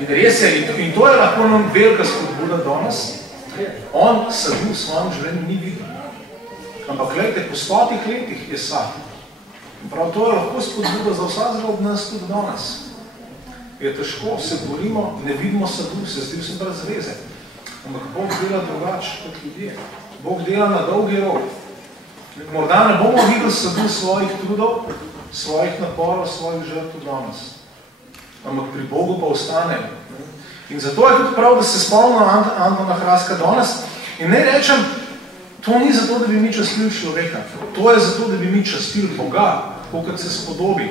In res je, in to je lahko nam velika spodbuda danes, on sadil v svojem življenju ni videl. Ampak gledajte, po 100 letih je sad. Prav to je lahko spodbuda za vsakega od nas tudi danes. Je težko, se borimo, ne vidimo sadu, se zdi vsem brez veze. Ampak Bog dela drugače kot ljudje. Bog dela na dolgi rok. Morda ne bomo videli sadu svojih trudov, svojih naporov, svojih žrtev danes. Ampak pri Bogu pa ostanemo. In zato je tudi prav, da se spomnimo Antona Hraska danes. In ne rečem, to ni zato, da bi mi častili človeka. To je zato, da bi mi častili Boga, kot se spodobi.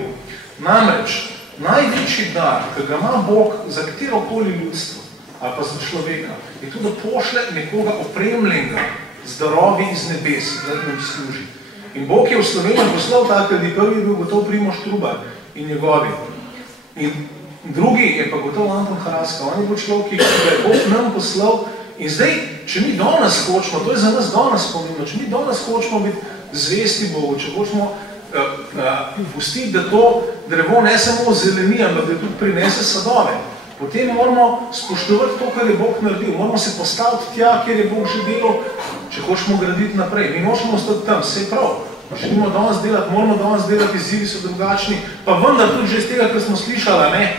Namreč, največji dar, ki ga ima Bog za katerokoli ljudstvo, ali pa za človeka, je to, da pošle nekoga opremljenega z darovi iz nebes, da nam služi. In Bog je v Sloveniji poslal tak, da je prvi bil gotov Primož Trubar in njegovi. In drugi je pa gotov Anton Hraska. On je bil človek, ki ga je Bog nam poslal. In zdaj, če mi danes hočemo, to je za nas danes pomembno, če mi danes hočemo biti zvesti Bogu, če hočemo pustiti, da to drevo ne samo zeleni, ampak da tudi prinese sadove, potem moramo spoštovati to, kar je Bog naredil. Moramo se postaviti tja, kjer je Bog že delal, če hočemo graditi naprej. Mi nočemo ostati tam, vse prav. Želimo danes delati, moramo danes delati, izzivi so drugačni, pa vendar tudi že iz tega, kar smo slišali, ne,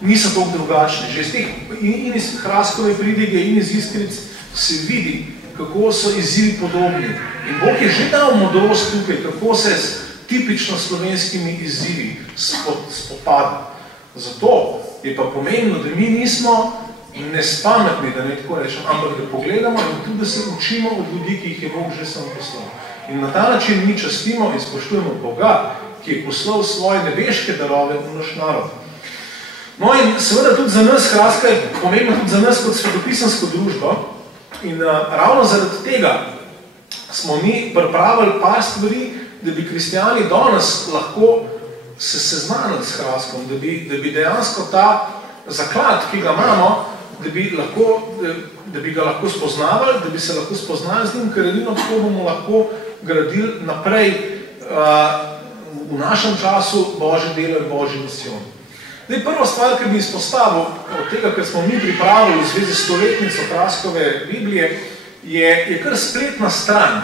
niso toliko drugačni. Že iz teh, in iz Hraskove pridige, in iz Iskric se vidi, kako so izzivi podobni. In Bog je že dal modrost tukaj, kako se s tipično slovenskimi izzivi spopada. Zato je pa pomembno, da mi nismo nespametni, da ne tako rečem, ampak da pogledamo in tudi da se učimo od ljudi, ki jih je Bog že sam poslal. In na ta način mi častimo in spoštujemo Boga, ki je poslal svoje nebeške darove v naš narod. No in seveda tudi za nas, Hraska je pomembno tudi za nas kot svetopisansko družbo. In ravno zaradi tega smo mi pripravili par stvari, da bi kristijani danes lahko se seznanili s Hraskom, da bi dejansko ta zaklad, ki ga imamo, da bi ga lahko spoznavali, da bi se lahko spoznali z njim, ker edino tako bomo lahko gradili naprej v našem času Božje delo in Božji misijon. Prva stvar, ki bi izpostavil od tega, kar smo mi pripravili v zvezi s stoletnico Hraskove Biblije, je kar spletna stran,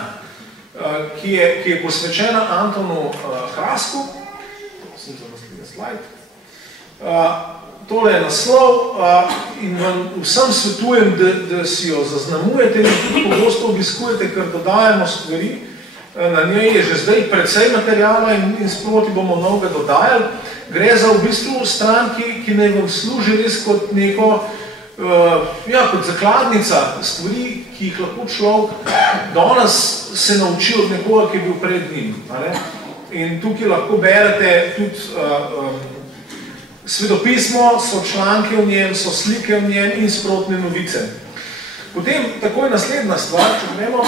ki je posvečena Antonu Hrasku. Sem za naslednji slajd. Tole je naslov in vam vsem svetujem, da si jo zaznamujete in tudi pogosto obiskujete, ker dodajamo stvari. Na njej je že zdaj precej materijala in sproti bomo novega dodajali. Gre za v bistvu stran, ki naj vam služi res kot neko, kot zakladnica stvari, ki jih lahko človek danes se nauči od nekoga, ki je bil pred njim. In tukaj lahko berete tudi svetopismo, so članke v njem, so slike v njem in sprotne novice. Potem takoj naslednja stvar, če gremo,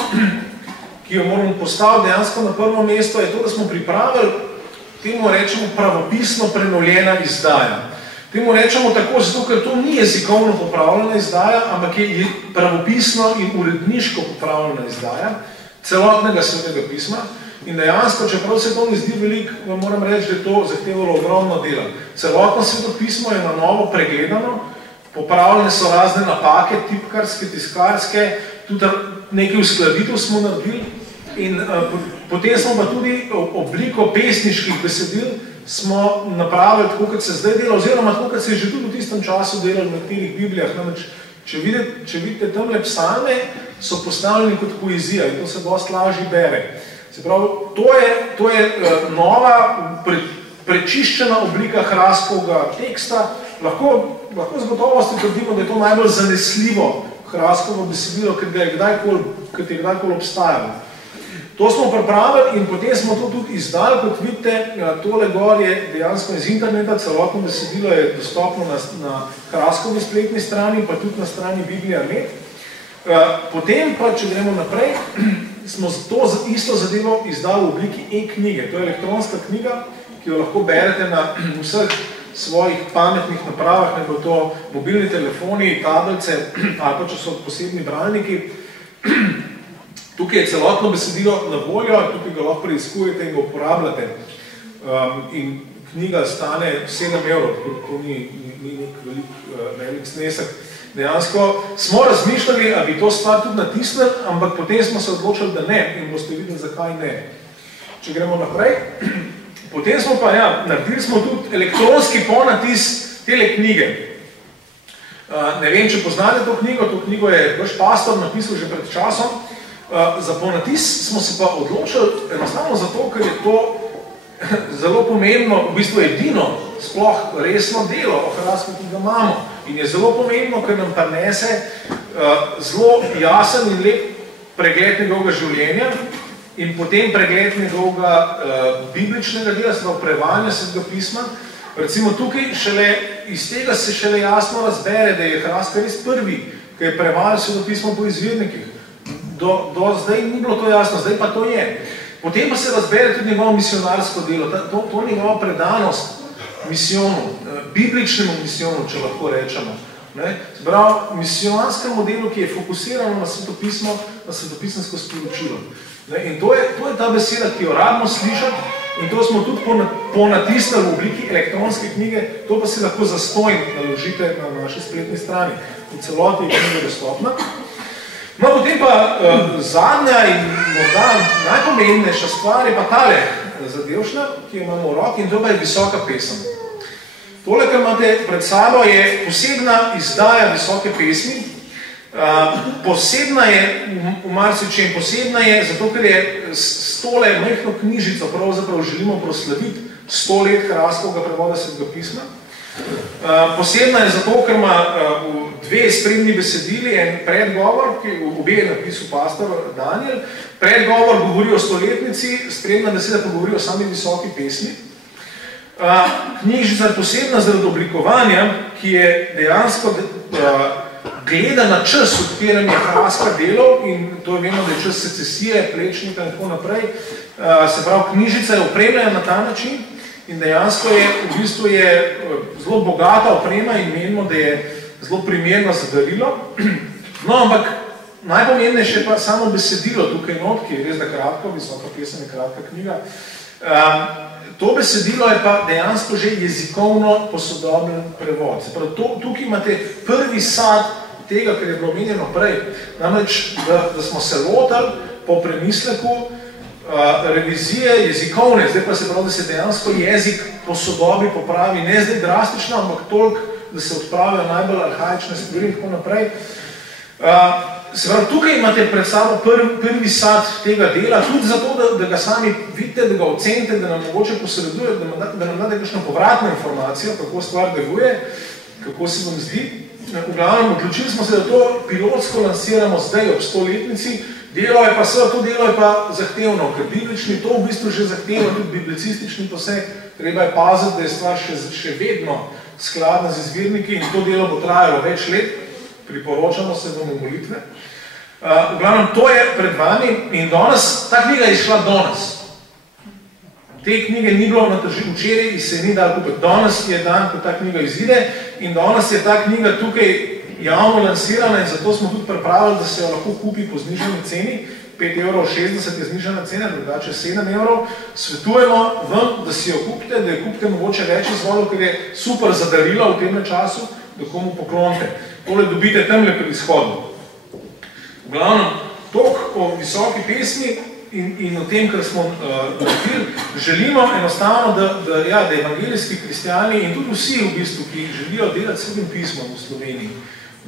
ki jo moramo postaviti dejansko na prvo mesto, je to, da smo pripravili, temu rečemo pravopisno prenovljena izdaja. Temu rečemo tako, zato ker to ni jezikovno popravljena izdaja, ampak je pravopisno in uredniško popravljena izdaja celotnega svetega pisma. In dejansko, čeprav se to ne zdi veliko, vam moram reči, da je to zahtevalo ogromno dela. Celotno svetopismo je na novo pregledano, popravljene so razne napake, tipkarske, tiskarske, tudi nekaj uskladitev smo naredili in potem smo pa tudi obliko pesniških besedil smo napravili tako, kot se zdaj dela, oziroma tako, kot se je že tudi v tistem času delali v nekaterih Biblijah. Namreč, če vidite tamle psalme, so postavljeni kot poezija in to se dosti lažje bere. Se pravi, to je nova, prečiščena oblika Hraskovega teksta. Lahko z gotovosti trdimo, da je to najbolj zanesljivo Hrastkovo besedilo, ker je kdajkoli obstajalo. To smo pripravili in potem smo to tudi izdali, kot vidite, tole gor je dejansko iz interneta, celotno besedilo je dostopno na Hrastkovi spletni strani, pa tudi na strani Biblija.net. Potem pa, če gremo naprej, smo to isto zadevo izdali v obliki e-knjige. To je elektronska knjiga, ki jo lahko berete na vseh svojih pametnih napravah, ne bo to mobilni telefoni, tablice ali pa če so posebni bralniki. Tukaj je celotno besedilo na voljo, tukaj ga lahko preiskujete in ga uporabljate. In knjiga stane 7 €, to ni nek velik znesek. Dejansko smo razmišljali, ali bi to stvar tudi natisnili, ampak potem smo se odločili, da ne in boste videli, zakaj ne. Če gremo naprej, potem smo pa, naredili smo tudi elektronski ponatis tele knjige. Ne vem, če poznate to knjigo je vaš pastor napisal že pred časom. Za ponatis smo se pa odločili enostavno zato, ker je to zelo pomembno, v bistvu edino, sploh resno delo o Hrastku, ki ga imamo. In je zelo pomembno, ker nam prinese zelo jasen in lep pregled njegovega življenja in potem pregled njegovega bibličnega dela, se pravi prevajanja Svetega pisma. Recimo tukaj iz tega se šele jasno razbere, da je Hrastka res prvi, ki je prevajal Sveto pismo po izvirnikih. Do zdaj ni bilo to jasno, zdaj pa to je. Potem pa se razbere tudi njegovo misionarsko delo, to njegova predanost misijonu, bibličnemu misijonu, če lahko rečemo. Se pravi, misijonarskemu delu, ki je fokusirano na svetopismo, na svetopisemsko sporočilo. In to je ta beseda, ki jo rabimo slišati in to smo tudi ponatisnili v obliki elektronske knjige, to pa si lahko zastonj naložite na naši spletni strani. V celoti je knjiga dostopna. No, potem pa zadnja in morda najpomembnejša stvar je pa tale zadevšnja, ki jo imamo v roki in to pa je visoka pesem. Tole, kar imate pred sabo, je posebna izdaja visoke pesmi. Posebna je, v marsičem posebna je, zato ker je s tole majhno knjižico pravzaprav želimo proslaviti 100 let Hrastkovega prevoda Svetega pisma. Posebna je zato, ker ima dve sprednji besedili, en predgovor, ki obe je napisal pastor Daniel. Predgovor govori o stoletnici, sprednja beseda pa govori o sami visoki pesmi. Knjižica je posebna zaradi oblikovanja, ki je dejansko gleda na čas, v katerem je Hrastka delal in to je vemo, da je čas secesije, Plečnika in tako naprej. Se pravi, knjižica je opremljena na ta način in dejansko je, v bistvu je zelo bogata oprema in menimo, da je zelo primerno za darilo. No, ampak najpomembnejše je pa samo besedilo tukaj not, ki je res da kratko, visoka pesem je kratka knjiga. To besedilo je pa dejansko že jezikovno posodobljen prevod. Se pravi, tukaj imate prvi sad tega, kar je bilo omenjeno prej. Namreč, da smo se lotili po premisleku revizije jezikovne, zdaj pa se pravi, da se dejansko jezik posodobi, popravi, ne zdaj drastično, ampak toliko, da se odpravijo najbolj arhaične stvari in tako naprej. Se pravi, tukaj imate pred sabo prvi sad tega dela, tudi zato, da ga sami vidite, da ga ocenite, da nam mogoče posreduje, da nam date kakšno povratno informacijo, kako stvar deluje, kako se vam zdi. V glavnem, odločili smo se, da to pilotsko lansiramo zdaj ob 100-letnici. Delo je pa to delo je pa zahtevno, ker biblični to v bistvu že zahteva, tudi biblicistični poseg. Treba je paziti, da je stvar še vedno skladna z izvirniki in to delo bo trajalo več let. Priporočamo se vam v molitve. V glavnem, to je pred vami in danes, ta knjiga je išla danes. Te knjige ni bilo na tržišču včeraj in se ni dalo kupiti. Danes je dan, ko ta knjiga izide in danes je ta knjiga tukaj javno lansirana in zato smo tudi pripravili, da se jo lahko kupi po znižani ceni, 5,60 € je znižena cena, drugače 7 €, svetujemo vam, da si jo kupite, da jo kupite mogoče več izvodov, ker je super za darila v tem času, da komu poklonite. Tole dobite tamle pri izhodu. V glavnem, toliko o visoki pesmi in o tem, kar smo govorili, želimo enostavno, da evangelijski kristjani in tudi vsi v bistvu, ki želijo delati s Svetim pismom v Sloveniji,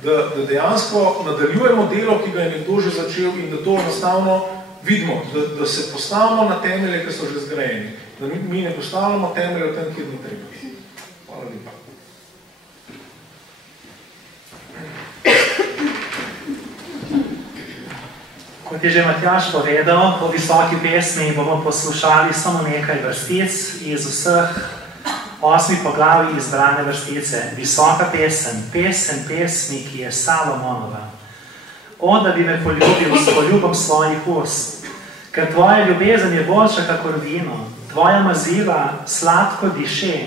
da dejansko nadaljujemo delo, ki ga je nekdo že začel in da to enostavno vidimo, da se postavimo na temelje, ki so že zgrajeni. Da mi ne postavljamo temelje v tem, kjer ni treba. Hvala lepa. Kot je že Matjaž povedal, po visoki pesmi bomo poslušali samo nekaj vrstic iz vseh 8 poglavij izbrane vrstice. Visoka pesem, pesem pesmi, ki je Salomonova. O, da bi me poljubil s poljubom svojih ust, ker tvoja ljubezen je boljša kakor vino, tvoja mazila sladko diše,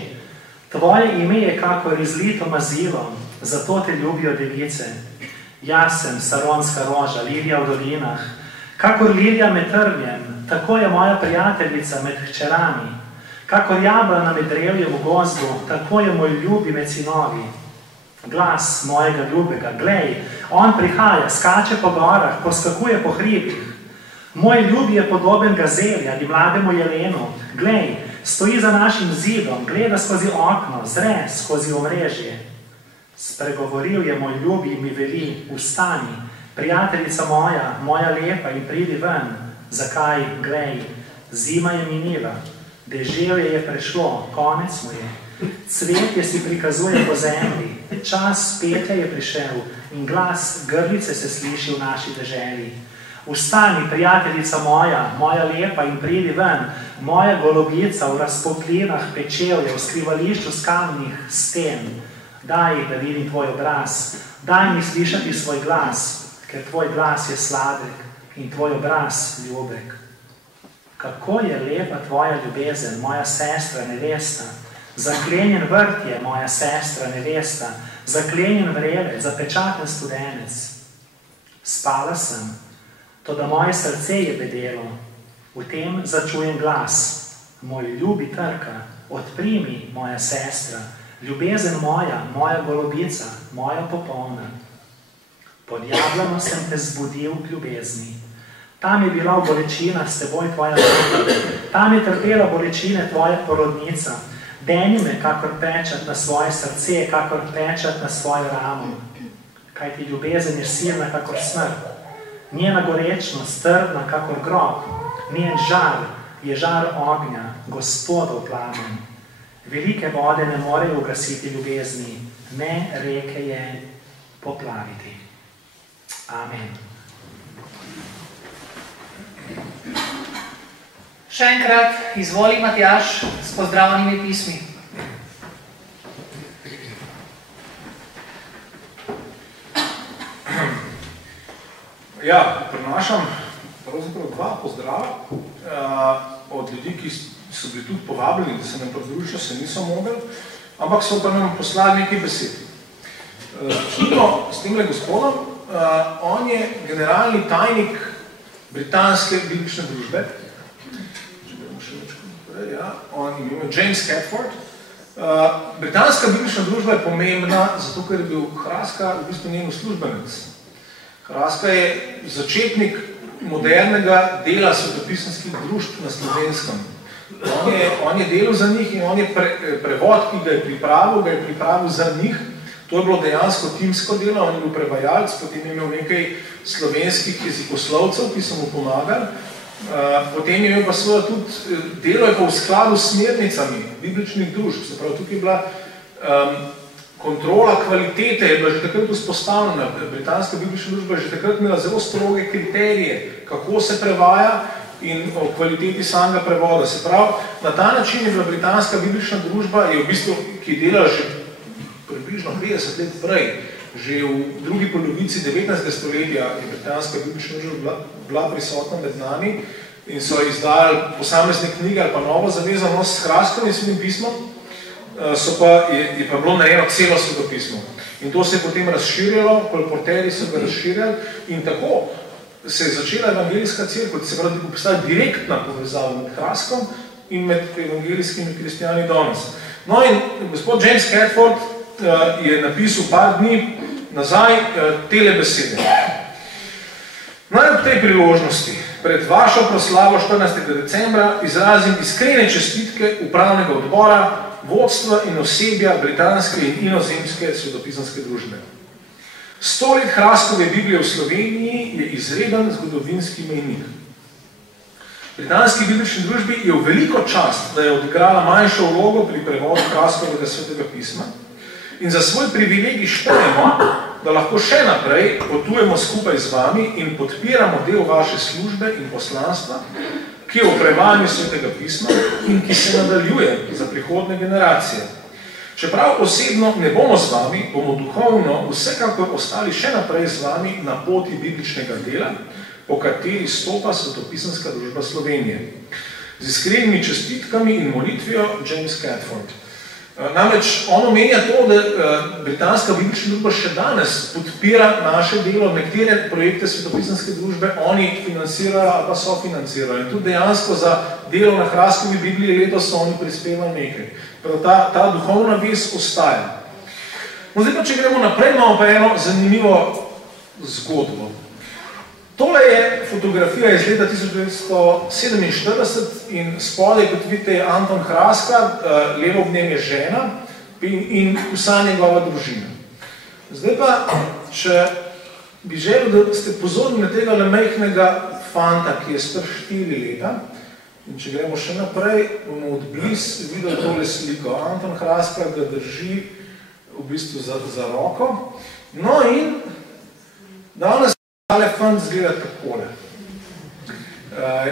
tvoje ime je kakor izlito mazilo, zato te ljubijo device. Jaz sem saronska roža, lilija v dolinah, kakor lilija med trnjem, tako je moja prijateljica med hčerami, kakor jablana med drevjem v gozdu, tako je moj ljubi med sinovi. Glas mojega ljubega, glej, on prihaja, skače po gorah, poskakuje po hribih. Moj ljubi je podoben gazeli ali mlademu jelenu, glej, stoji za našim zidom, gleda skozi okno, zre skozi omrežje. Spregovoril je moj ljubi in mi veli, vstani, prijateljica moja, moja lepa in pridi ven. Zakaj, glej, zima je minila, deževje je prešlo, konec mu je. Cvetje si prikazuje po zemlji, čas petja je prišel in glas grlice se sliši v naši deželi. Vstani, prijateljica moja, moja lepa in pridi ven, moja golobica v razpoklinah pečevja, v skrivališču skalnih sten. Daj, da vidim tvoj obraz, daj mi slišati svoj glas, ker tvoj glas je sladek in tvoj obraz ljubek. Kako je lepa tvoja ljubezen, moja sestra nevesta, zaklenjen vrt je moja sestra nevesta, zaklenjen vrelec, zapečaten studenec. Spala sem, toda moje srce je bedelo, v tem začujem glas, moj ljubi trka, odprimi, moja sestra, ljubezen moja, moja golobica, moja popolna. Pod jablano sem te zbudil k ljubezni. Tam je bila v bolečinah s teboj tvoja mama. Tam je trpela bolečine tvoja porodnica. Deni me, kakor pečat na svoje srce, kakor pečat na svojo ramo. Kaj ti ljubezen je silna, kakor smrt. Njena gorečnost trdna, kakor grob. Njen žar je žar ognja, Gospodov plamen. Velike vode ne morejo ugasiti ljubezni, ne reke je poplaviti. Amen. Še enkrat izvoli Matjaž s pozdravnimi pismi. Ja, prenašam pravzaprav 2 pozdrava od ljudi, ki so bili tudi povabljeni, da se nam pridružijo, se niso mogli, ampak so pa nam poslali nekaj besed. Začnimo s temle gospodom. On je generalni tajnik britanske biblične družbe. On je James Catford. Britanska biblična družba je pomembna, zato ker je bil Hraska v bistvu njen uslužbenec. Hraska je začetnik modernega dela svetopisanskih družb na Slovenskem. On je delal za njih in on je prevod, ki ga je pripravil za njih. To je bilo dejansko timsko delo, on je bil prevajalc, potem je imel nekaj slovenskih jezikoslovcev, ki so mu pomagali. Potem je imel pa svojo tudi, delo je pa v skladu s smernicami bibličnih družb. Se pravi, tukaj je bila kontrola kvalitete, je bila že takrat vzpostavljena. Britanska biblična družba je že takrat imela zelo stroge kriterije, kako se prevaja in o kvaliteti samega prevoda. Se pravi, na ta način je bila britanska biblična družba, je v bistvu, ki je delala že približno 50 let prej, že v drugi polovici 19. stoletja je britanska biblična družba bila prisotna med nami in so izdali posamezne knjige ali pa novo zavezano s Hraskom in Svetim pismom, je pa bilo narejeno celo svetopismo. In to se je potem razširjalo, kolporteri so ga razširjali in tako se je začela evangelijska cerkev, se pravi, da postala direktna povezava med Hraskom in med evangelijskimi kristijani danes. No in gospod James Catford je napisal par dni nazaj tele besede. Naj ob tej priložnosti pred vašo proslavo 14. decembra izrazim iskrene čestitke upravnega odbora, vodstva in osebja britanske in inozemske svetopisanske družbe. 100 let Hraskove Biblije v Sloveniji je izreden zgodovinski mejnik. Britanski biblični družbi je v veliko čast, da je odigrala manjšo vlogo pri prevodu Hraskovega svetega pisma in za svoj privilegij štejemo, da lahko še naprej potujemo skupaj z vami in podpiramo del vaše službe in poslanstva, ki je v prevajanju svetega pisma in ki se nadaljuje za prihodne generacije. Čeprav osebno ne bomo z vami, bomo duhovno vsekakor ostali še naprej z vami na poti bibličnega dela, po kateri stopa svetopisanska družba Slovenije. Z iskrenimi čestitkami in molitvijo James Catford. Namreč on omenja to, da britanska biblična družba še danes podpira naše delo, nekatere projekte svetopisanske družbe oni financirajo ali pa sofinancirajo. In tudi dejansko za delo na Hraskovi Bibliji letos so oni prispevali nekaj. Ta duhovna vez ostaja. No, zdaj pa, če gremo naprej, imamo pa eno zanimivo zgodbo. Tole je fotografija iz leta 1947 in spodaj, kot vidite, je Anton Hraska, levo ob njem je žena in vsa njegova družina. Zdaj pa, če bi želel, da ste pozorni na tega majhnega fanta, ki je star 4 leta, in če gremo še naprej, bomo odbliz videli tole sliko. Anton Hraska ga drži v bistvu za roko. No in danes tale fant zgleda takole.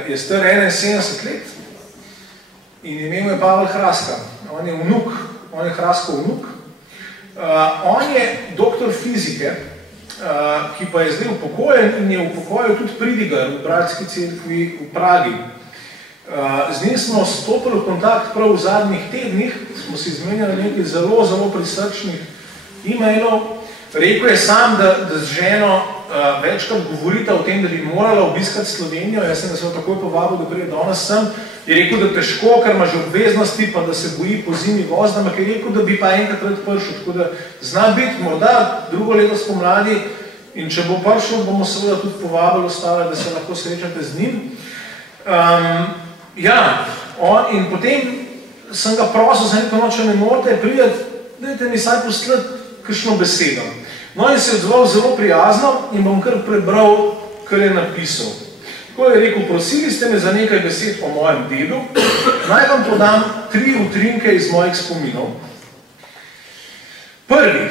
Je star 71 let in ime mu je Pavel Hraska. On je vnuk, on je Hraskov vnuk. On je doktor fizike, ki pa je zdaj upokojen in je upokojil tudi pridigar v Bratski cerkvi v Pragi. Z njim smo stopili v kontakt prav v zadnjih tednih, smo si izmenjali nekaj zelo, zelo prisrčnih e-mailov. Rekel je sam, da z ženo večkrat govorita o tem, da bi morala obiskati Slovenijo. Jaz sem ga se takoj povabil, da prije danes sem. Je rekel, da težko, ker ima že obveznosti, pa da se boji po zimi vozda, ampak je rekel, da bi pa enkrat prišel. Tako da zna biti morda drugo leto spomladi in če bo prišel, bomo seveda tudi povabili ostale, da se lahko srečate z njim. In potem sem ga prosil za neko noč, če ne morate prijeti, dajte mi saj poslati kakšno besedo. No in se je odzval zelo prijazno in bom kar prebral, kar je napisal. Tako je rekel, prosili ste me za nekaj besed o mojem dedu, naj vam podam 3 utrinke iz mojih spominov. Prvi,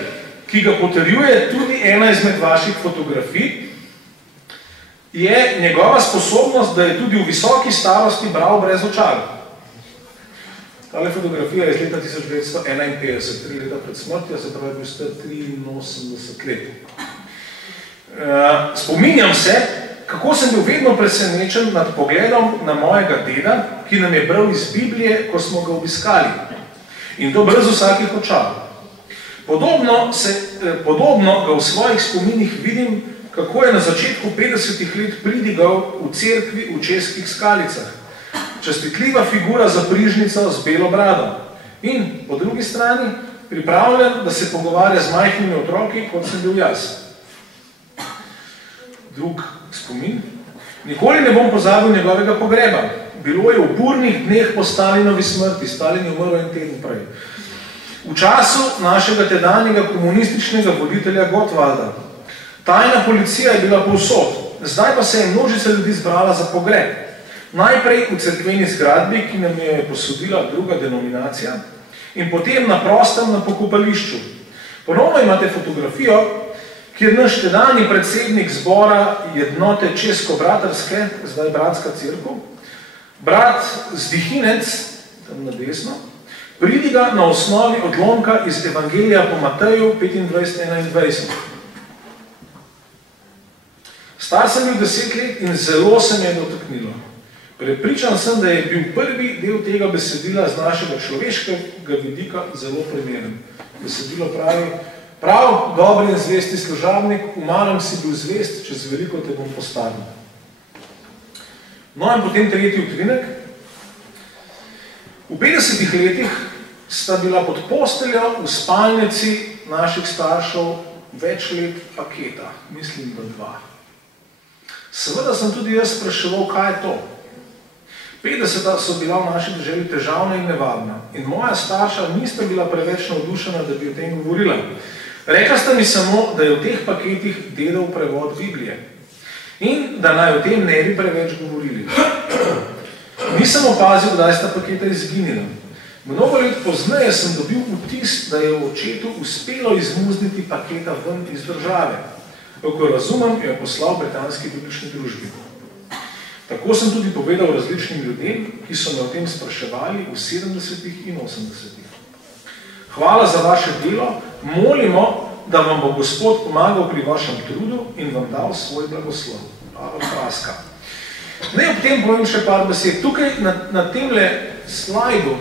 ki ga potrjuje tudi ena izmed vaših fotografij, je njegova sposobnost, da je tudi v visoki starosti bral brez očal. Tale fotografija je iz leta 1951, 3 leta pred smrtjo, se pravi, bil star 83 let. Spominjam se, kako sem bil vedno presenečen nad pogledom na mojega deda, ki nam je bral iz Biblije, ko smo ga obiskali. In to brez vsakih očal. Podobno ga v svojih spominih vidim, kako je na začetku 50 let pridigal v cerkvi v Českih Skalicah. Častitljiva figura za prižnico z belo brado. In po drugi strani pripravljen, da se pogovarja z majhnimi otroki, kot sem bil jaz. Drug spomin. Nikoli ne bom pozabil njegovega pogreba. Bilo je v burnih dneh po Stalinovi smrti. Stalin je umrl en teden prej. V času našega tedanjega komunističnega voditelja Gottwalda. Tajna policija je bila povsod. Zdaj pa se je množica ljudi zbrala za pogreb. Najprej v cerkveni zgradbi, ki nam je posodila druga denominacija, in potem na prostem na pokopališču. Ponovno imate fotografijo, kjer naš tedanji predsednik zbora Jednote Česko-Bratrske, zdaj Bratska cerkev, brat Zdihinec, tam na desno, pridiga na osnovi odlomka iz Evangelija po Mateju 25:21. Star sem bil 10 let in zelo se me je dotaknilo. Prepričan sem, da je bil prvi del tega besedila z našega človeškega vidika zelo primeren. Besedilo pravi, Prav, dobri in zvesti služabnik, v malem si bil zvest, čez veliko te bom postavil. No in potem tretji utrinek. V 50 letih sta bila pod posteljo v spalnici naših staršev več let paketa, mislim, da 2. Seveda sem tudi jaz spraševal, kaj je to. 50 so bila v naši državi težavna in nevadna in moja starša nista bila preveč navdušena, da bi o tem govorila. Rekla sta mi samo, da je v teh paketih delal prevod Biblije in da naj o tem ne bi preveč govorili. Nisem opazil, kdaj sta paketa izginila. Mnogo let pozneje sem dobil vtis, da je v očetu uspelo izmuzniti paketa ven iz države. Kako razumem, je poslal britanski biblični družbi. Tako sem tudi povedal različnim ljudem, ki so me o tem spraševali v 70. in 80. Hvala za vaše delo, molimo, da vam bo Gospod pomagal pri vašem trudu in vam dal svoj blagoslov. Pavel Kraska. Naj ob tem povem še par besed. Tukaj na temle slajdu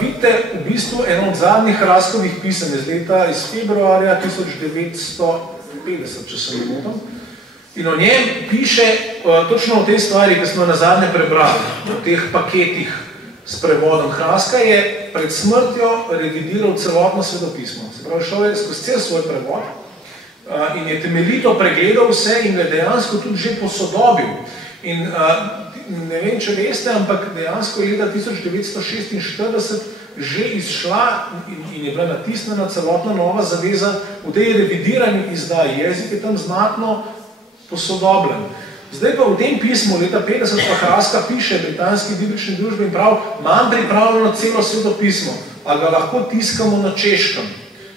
vidite v bistvu eno od zadnjih Raskovih pisem iz februarja 1950, če se ne motim. In o njem piše točno o tej stvari, ki smo nazadnje prebrali, o teh paketih s prevodom. Kraska je pred smrtjo revidiral celotno svetopismo. Se pravi, šel je skozi cel svoj prevod in je temeljito pregledal vse in ga dejansko tudi že posodobil. In ne vem, če veste, ampak dejansko je leta 1946 že izšla in je bila natisnjena celotna nova zaveza v tej revidirani izdaji. Jezik je tam znatno posodobljen. Zdaj pa v tem pismu leta 50 pa Kraska piše britanski biblični družbi in prav, imam pripravljeno celo svetopismo, a ga lahko tiskamo na češkem.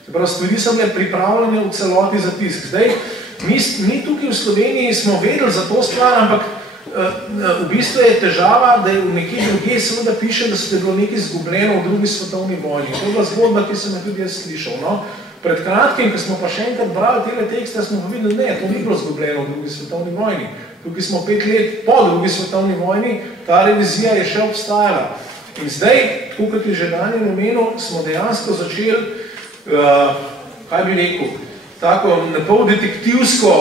Se pravi, stvari so bile pripravljene v celoti za tisk. Zdaj, mi tukaj v Sloveniji smo vedeli za to stvar, ampak v bistvu je težava, da je v nekaj drugje seveda piše, da se je bilo nekaj izgubljeno v drugi svetovni vojni. To je bila zgodba, ki sem jo tudi jaz slišal. No? Pred kratkim, ko smo pa še enkrat brali tele tekste, smo pa videli, ne, to ni bilo izgubljeno v drugi svetovni vojni. Tukaj smo 5 let po drugi svetovni vojni, ta revizija je še obstajala. In zdaj, tako kot je že Daniel omenil, smo dejansko začeli, kaj bi rekel, tako napol detektivsko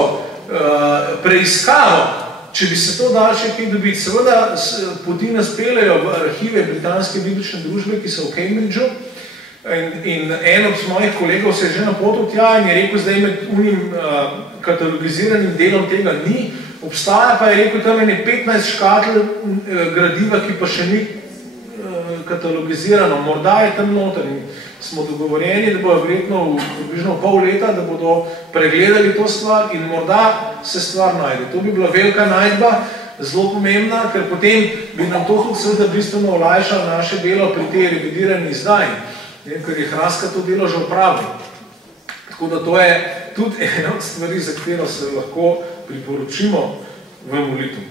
preiskavo, če bi se to dal še kaj dobiti. Seveda poti nas peljejo v arhive britanske biblične družbe, ki so v Cambridgeu, in en od mojih kolegov se je že napotil tja in je rekel, zdaj med unim katalogiziranim delom tega ni, obstaja pa je rekel tam 15 škatl gradiva, ki pa še ni katalogizirano. Morda je tam noter in smo dogovorjeni, da bodo verjetno približno pol leta, da bodo pregledali to stvar in morda se stvar najde. To bi bila velika najdba, zelo pomembna, ker potem bi nam to tudi seveda bistveno olajšalo naše delo pri tej revidirani izdaji, ker je Kraska to delo že opravil. Tako da to je tudi ena od stvari, za katero se lahko priporočimo v molitvu.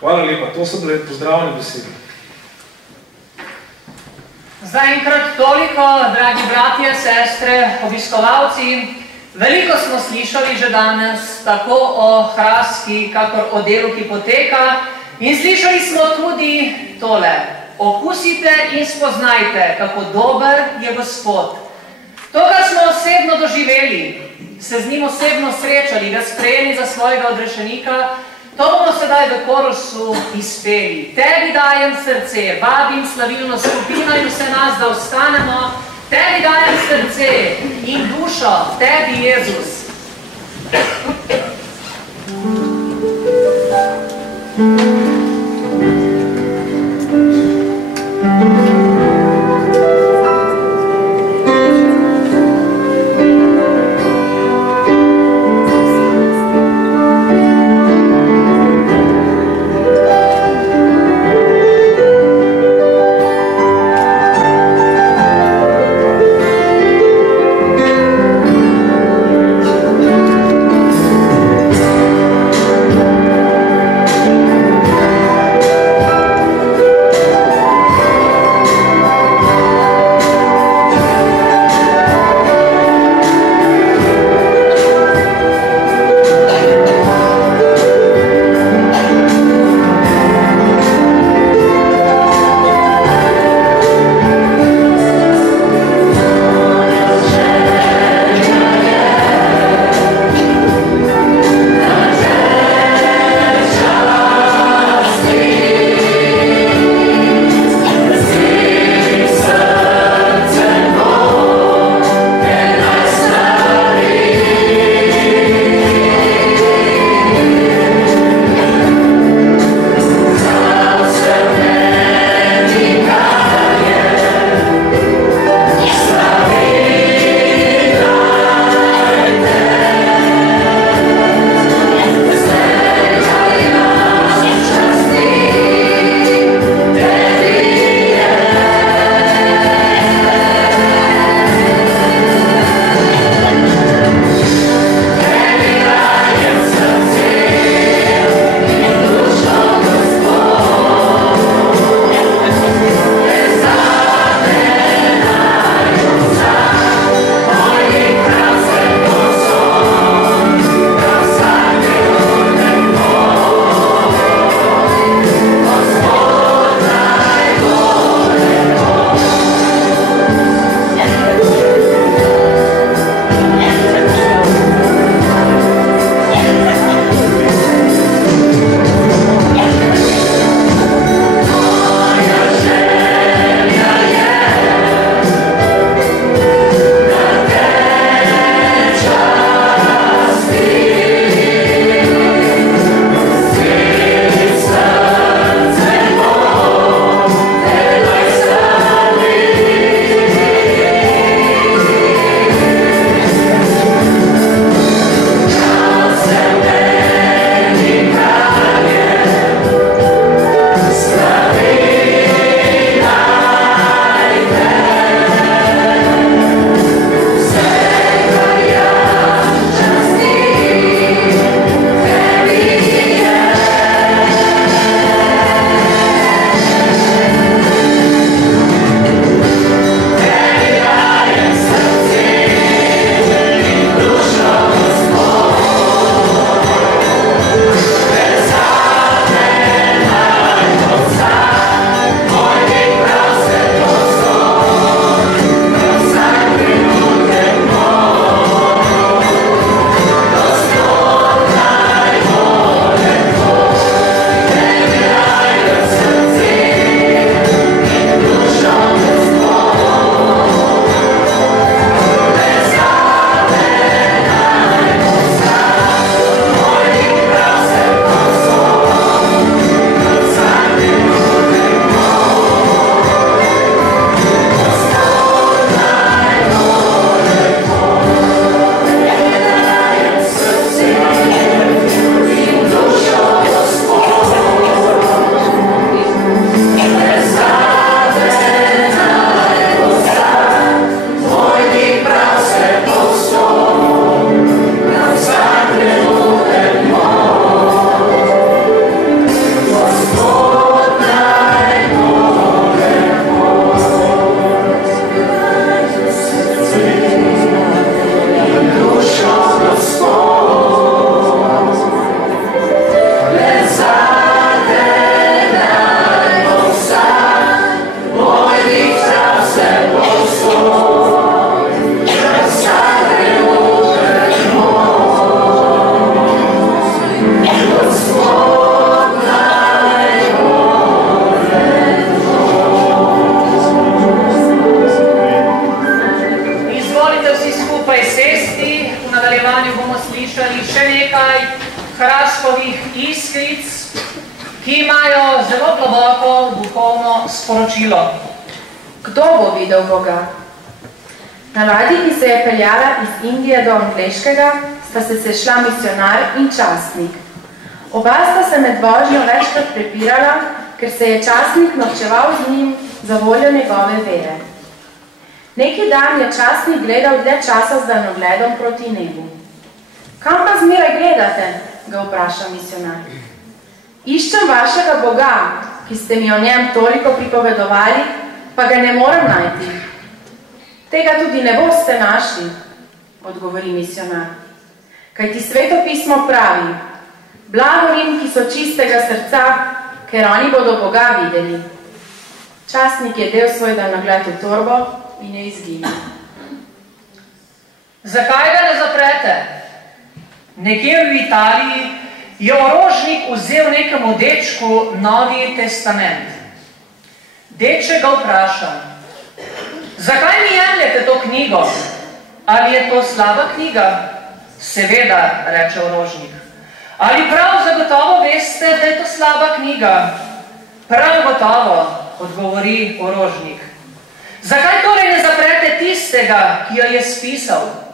Hvala lepa, to so bile pozdravljene besede. Zaenkrat toliko, dragi bratje, sestre, obiskovalci. Veliko smo slišali že danes, tako o Kraski, kakor o delu, ki poteka. In slišali smo tudi tole. Okusite in spoznajte, kako dober je Gospod. To, kar smo osebno doživeli, se z njim osebno srečali, ga sprejeli za svojega odrešenika, to bomo sedaj v korusu izpeli. Tebi dajem srce, vabim slavilno skupino in vse nas, da ostanemo. Tebi dajem srce in dušo, tebi Jezus. slišali še nekaj hrastovih iskric, ki imajo zelo globoko duhovno sporočilo. Kdo bo videl Boga? Na ladji, ki se je peljala iz Indije do Angleškega, sta se sešla misionar in častnik. Oba sta se med vožnjo večkrat prepirala, ker se je častnik norčeval z njim za voljo njegove vere. Neki dan je častnik gledal dlje časa z daljnogledom proti nebu. Kam pa zmeraj gledate? Ga vpraša misionar. Iščem vašega Boga, ki ste mi o njem toliko pripovedovali, pa ga ne morem najti. Tega tudi ne boste našli, odgovori misionar. Kajti Sveto pismo pravi, blagorim, ki so čistega srca, ker oni bodo Boga videli. Častnik je del svoj daljnogled v torbo in je izginil. Zakaj ga ne zaprete? Nekje v Italiji je orožnik vzel nekemu dečku Novi testament. Deček ga vpraša, zakaj mi jemljete to knjigo? Ali je to slaba knjiga? Seveda, reče orožnik. Ali prav zagotovo veste, da je to slaba knjiga? Prav gotovo, odgovori orožnik. Zakaj torej ne zaprete tistega, ki jo je spisal?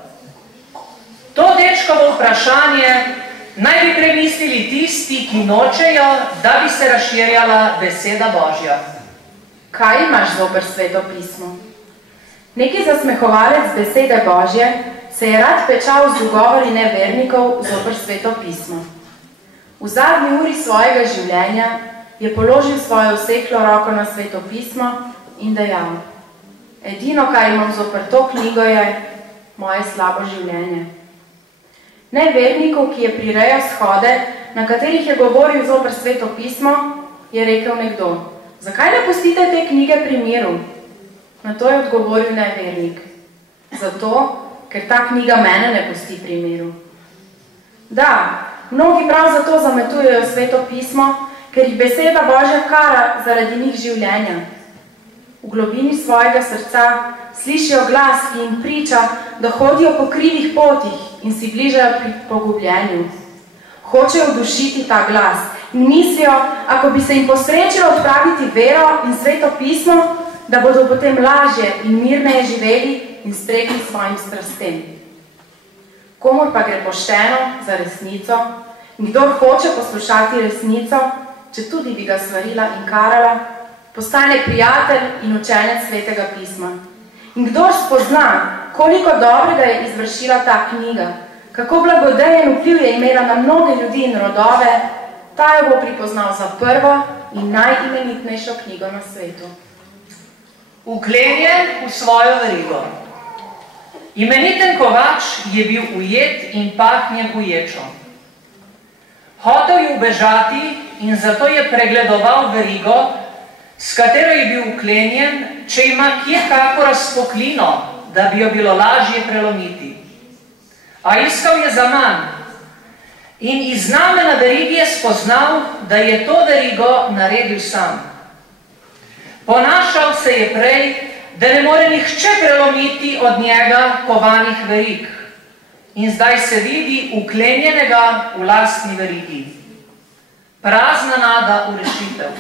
To dečkovo vprašanje naj bi premislili tisti, ki nočejo, da bi se razširjala beseda Božja. Kaj imaš zoper Sveto pismo? Neki zasmehovalec besede Božje se je rad pečal z ugovori nevernikov zoper Sveto pismo. V zadnji uri svojega življenja je položil svojo oseklo roko na Sveto pismo in dejal, edino, kar imam zoper to knjigo, je moje slabo življenje. Nevernikov, ki je prirejal shode, na katerih je govoril zoper Sveto pismo, je rekel nekdo, zakaj ne pustite te knjige pri miru? Na to je odgovoril nevernik, zato, ker ta knjiga mene ne pusti pri miru. Da, mnogi prav zato zametujejo Sveto pismo, ker jih beseda Božja kara zaradi njih življenja. V globini svojega srca slišijo glas, ki jim priča, da hodijo po krivih potih in si bližajo pri pogubljenju. Hočejo udušiti ta glas in mislijo, ako bi se jim posrečilo odpraviti vero in Sveto pismo, da bodo potem lažje in mirneje živeli in stregli svojim strastem. Komur pa gre pošteno za resnico in kdor hoče poslušati resnico, če tudi bi ga svarila in karala, postane prijatelj in učenec Svetega pisma. In kdor spozna, koliko dobrega je izvršila ta knjiga, kako blagodejen vpliv je imela na mnoge ljudi in rodove, ta jo bo pripoznal za prvo in najimenitnejšo knjigo na svetu. Vklenjen v svojo verigo. Imeniten kovač je bil ujet in pahnjen v ječo. Hotel je ubežati in zato je pregledoval verigo, s katero je bil vklenjen, če ima kje kako razpoklino, da bi jo bilo lažje prelomiti. A iskal je zaman in iz zname na verigi je spoznal, da je to verigo naredil sam. Ponašal se je prej, da ne more nihče prelomiti od njega kovanih verig. In zdaj se vidi vklenjenega v lastni verigi. Prazna nada v rešitev.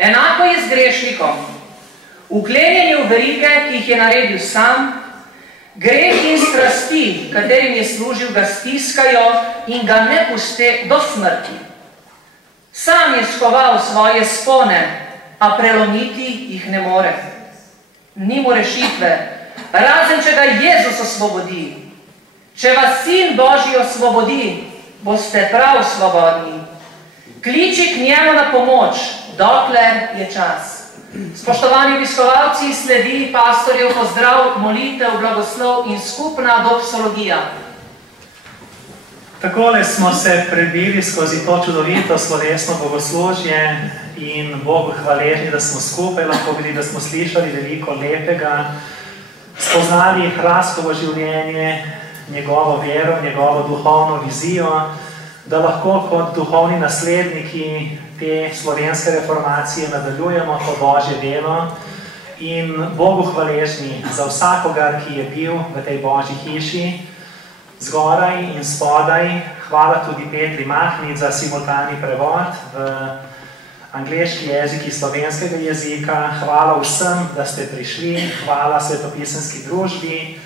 Enako je z grešnikom. Vklenjeni v verige, ki jih je naredil sam, greh in strasti, katerim je služil, ga stiskajo in ga ne puste do smrti. Sam je skoval svoje spone, a prelomiti jih ne more. Ni mu rešitve, razen če ga Jezus osvobodi. Če vas Sin Božji osvobodi, boste prav svobodni. Kliči k njemu na pomoč, dokler je čas. Spoštovani obiskovalci, sledi pastorjev pozdrav, molitev, blagoslov in skupna doksologija. Takole smo se prebili skozi to čudovito slovesno bogoslužje in Bogu hvaležni, da smo skupaj lahko bili, da smo slišali veliko lepega, spoznali Hrastovo življenje, njegovo vero, njegovo duhovno vizijo, da lahko kot duhovni nasledniki te slovenske reformacije nadaljujemo to Božje delo in Bogu hvaležni za vsakogar, ki je bil v tej Božji hiši, zgoraj in spodaj. Hvala tudi Petri Mahnič za simultani prevod v angleški jezik in slovenskega jezika. Hvala vsem, da ste prišli. Hvala Svetopisemski družbi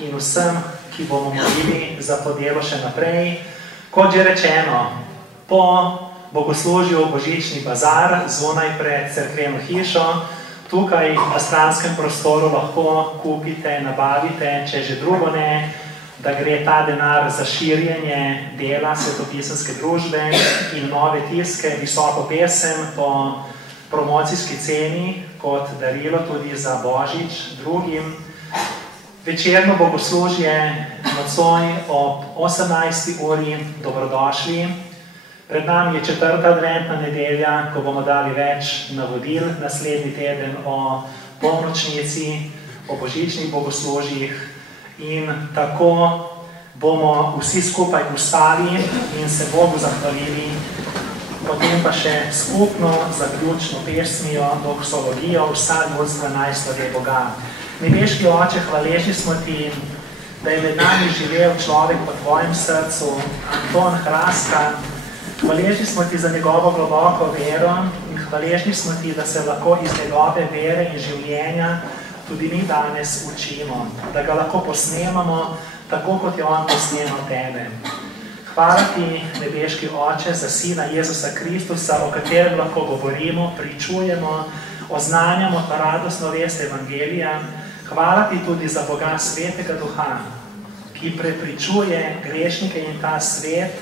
in vsem, ki bomo molili za to delo še naprej. Kot že rečeno, po bogoslužju božični bazar zunaj pred cerkveno hišo, tukaj v stranskem prostoru lahko kupite, nabavite, če že drugo ne, da gre ta denar za širjenje dela Svetopisemske družbe in nove tiske, visoko pesem po promocijski ceni kot darilo tudi za Božič drugim. Večerno bogoslužje nocoj ob 18. uri, dobrodošli. Pred nami je 4. adventna nedelja, ko bomo dali več navodil naslednji teden o polnočnici, o božičnih bogoslužjih in tako bomo vsi skupaj ustali in se Bogu zahvalili, potem pa še skupno zaključno pesmijo, doksologijo, vsa ljudstva naj slavi Boga. Nebeški Oče, hvaležni smo ti, da je med nami živel človek po tvojem srcu, Anton Hraska. Hvaležni smo ti za njegovo globoko vero in hvaležni smo ti, da se lahko iz njegove vere in življenja tudi mi danes učimo, da ga lahko posnemamo, tako kot je on posnemal tebe. Hvala ti, nebeški Oče, za Sina Jezusa Kristusa, o katerem lahko govorimo, pričujemo, oznanjamo pa radostno vest Evangelija. Hvala ti tudi za Boga Svetega Duha, ki prepričuje grešnike in ta svet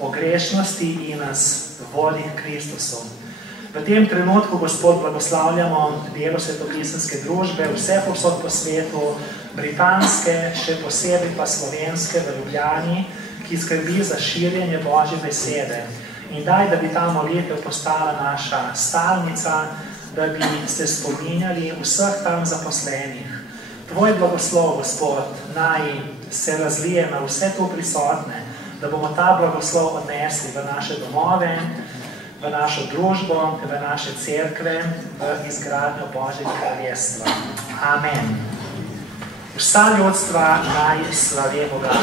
o grešnosti in nas vodi k Kristusu. V tem trenutku, Gospod, blagoslavljamo delo Svetopisemske družbe, vse povsod po svetu, britanske, še posebej pa slovenske v Ljubljani, ki skrbi za širjenje Božje besede. In daj, da bi ta molitev postala naša stalnica, da bi se spominjali vseh tam zaposlenih. Tvoj blagoslov, Gospod, naj se razlije na vse tu prisotne, da bomo ta blagoslov odnesli v naše domove, v našo družbo, v naše cerkve, v izgradnjo Božjega kraljestva. Amen. Vsa ljudstva naj slavi Boga.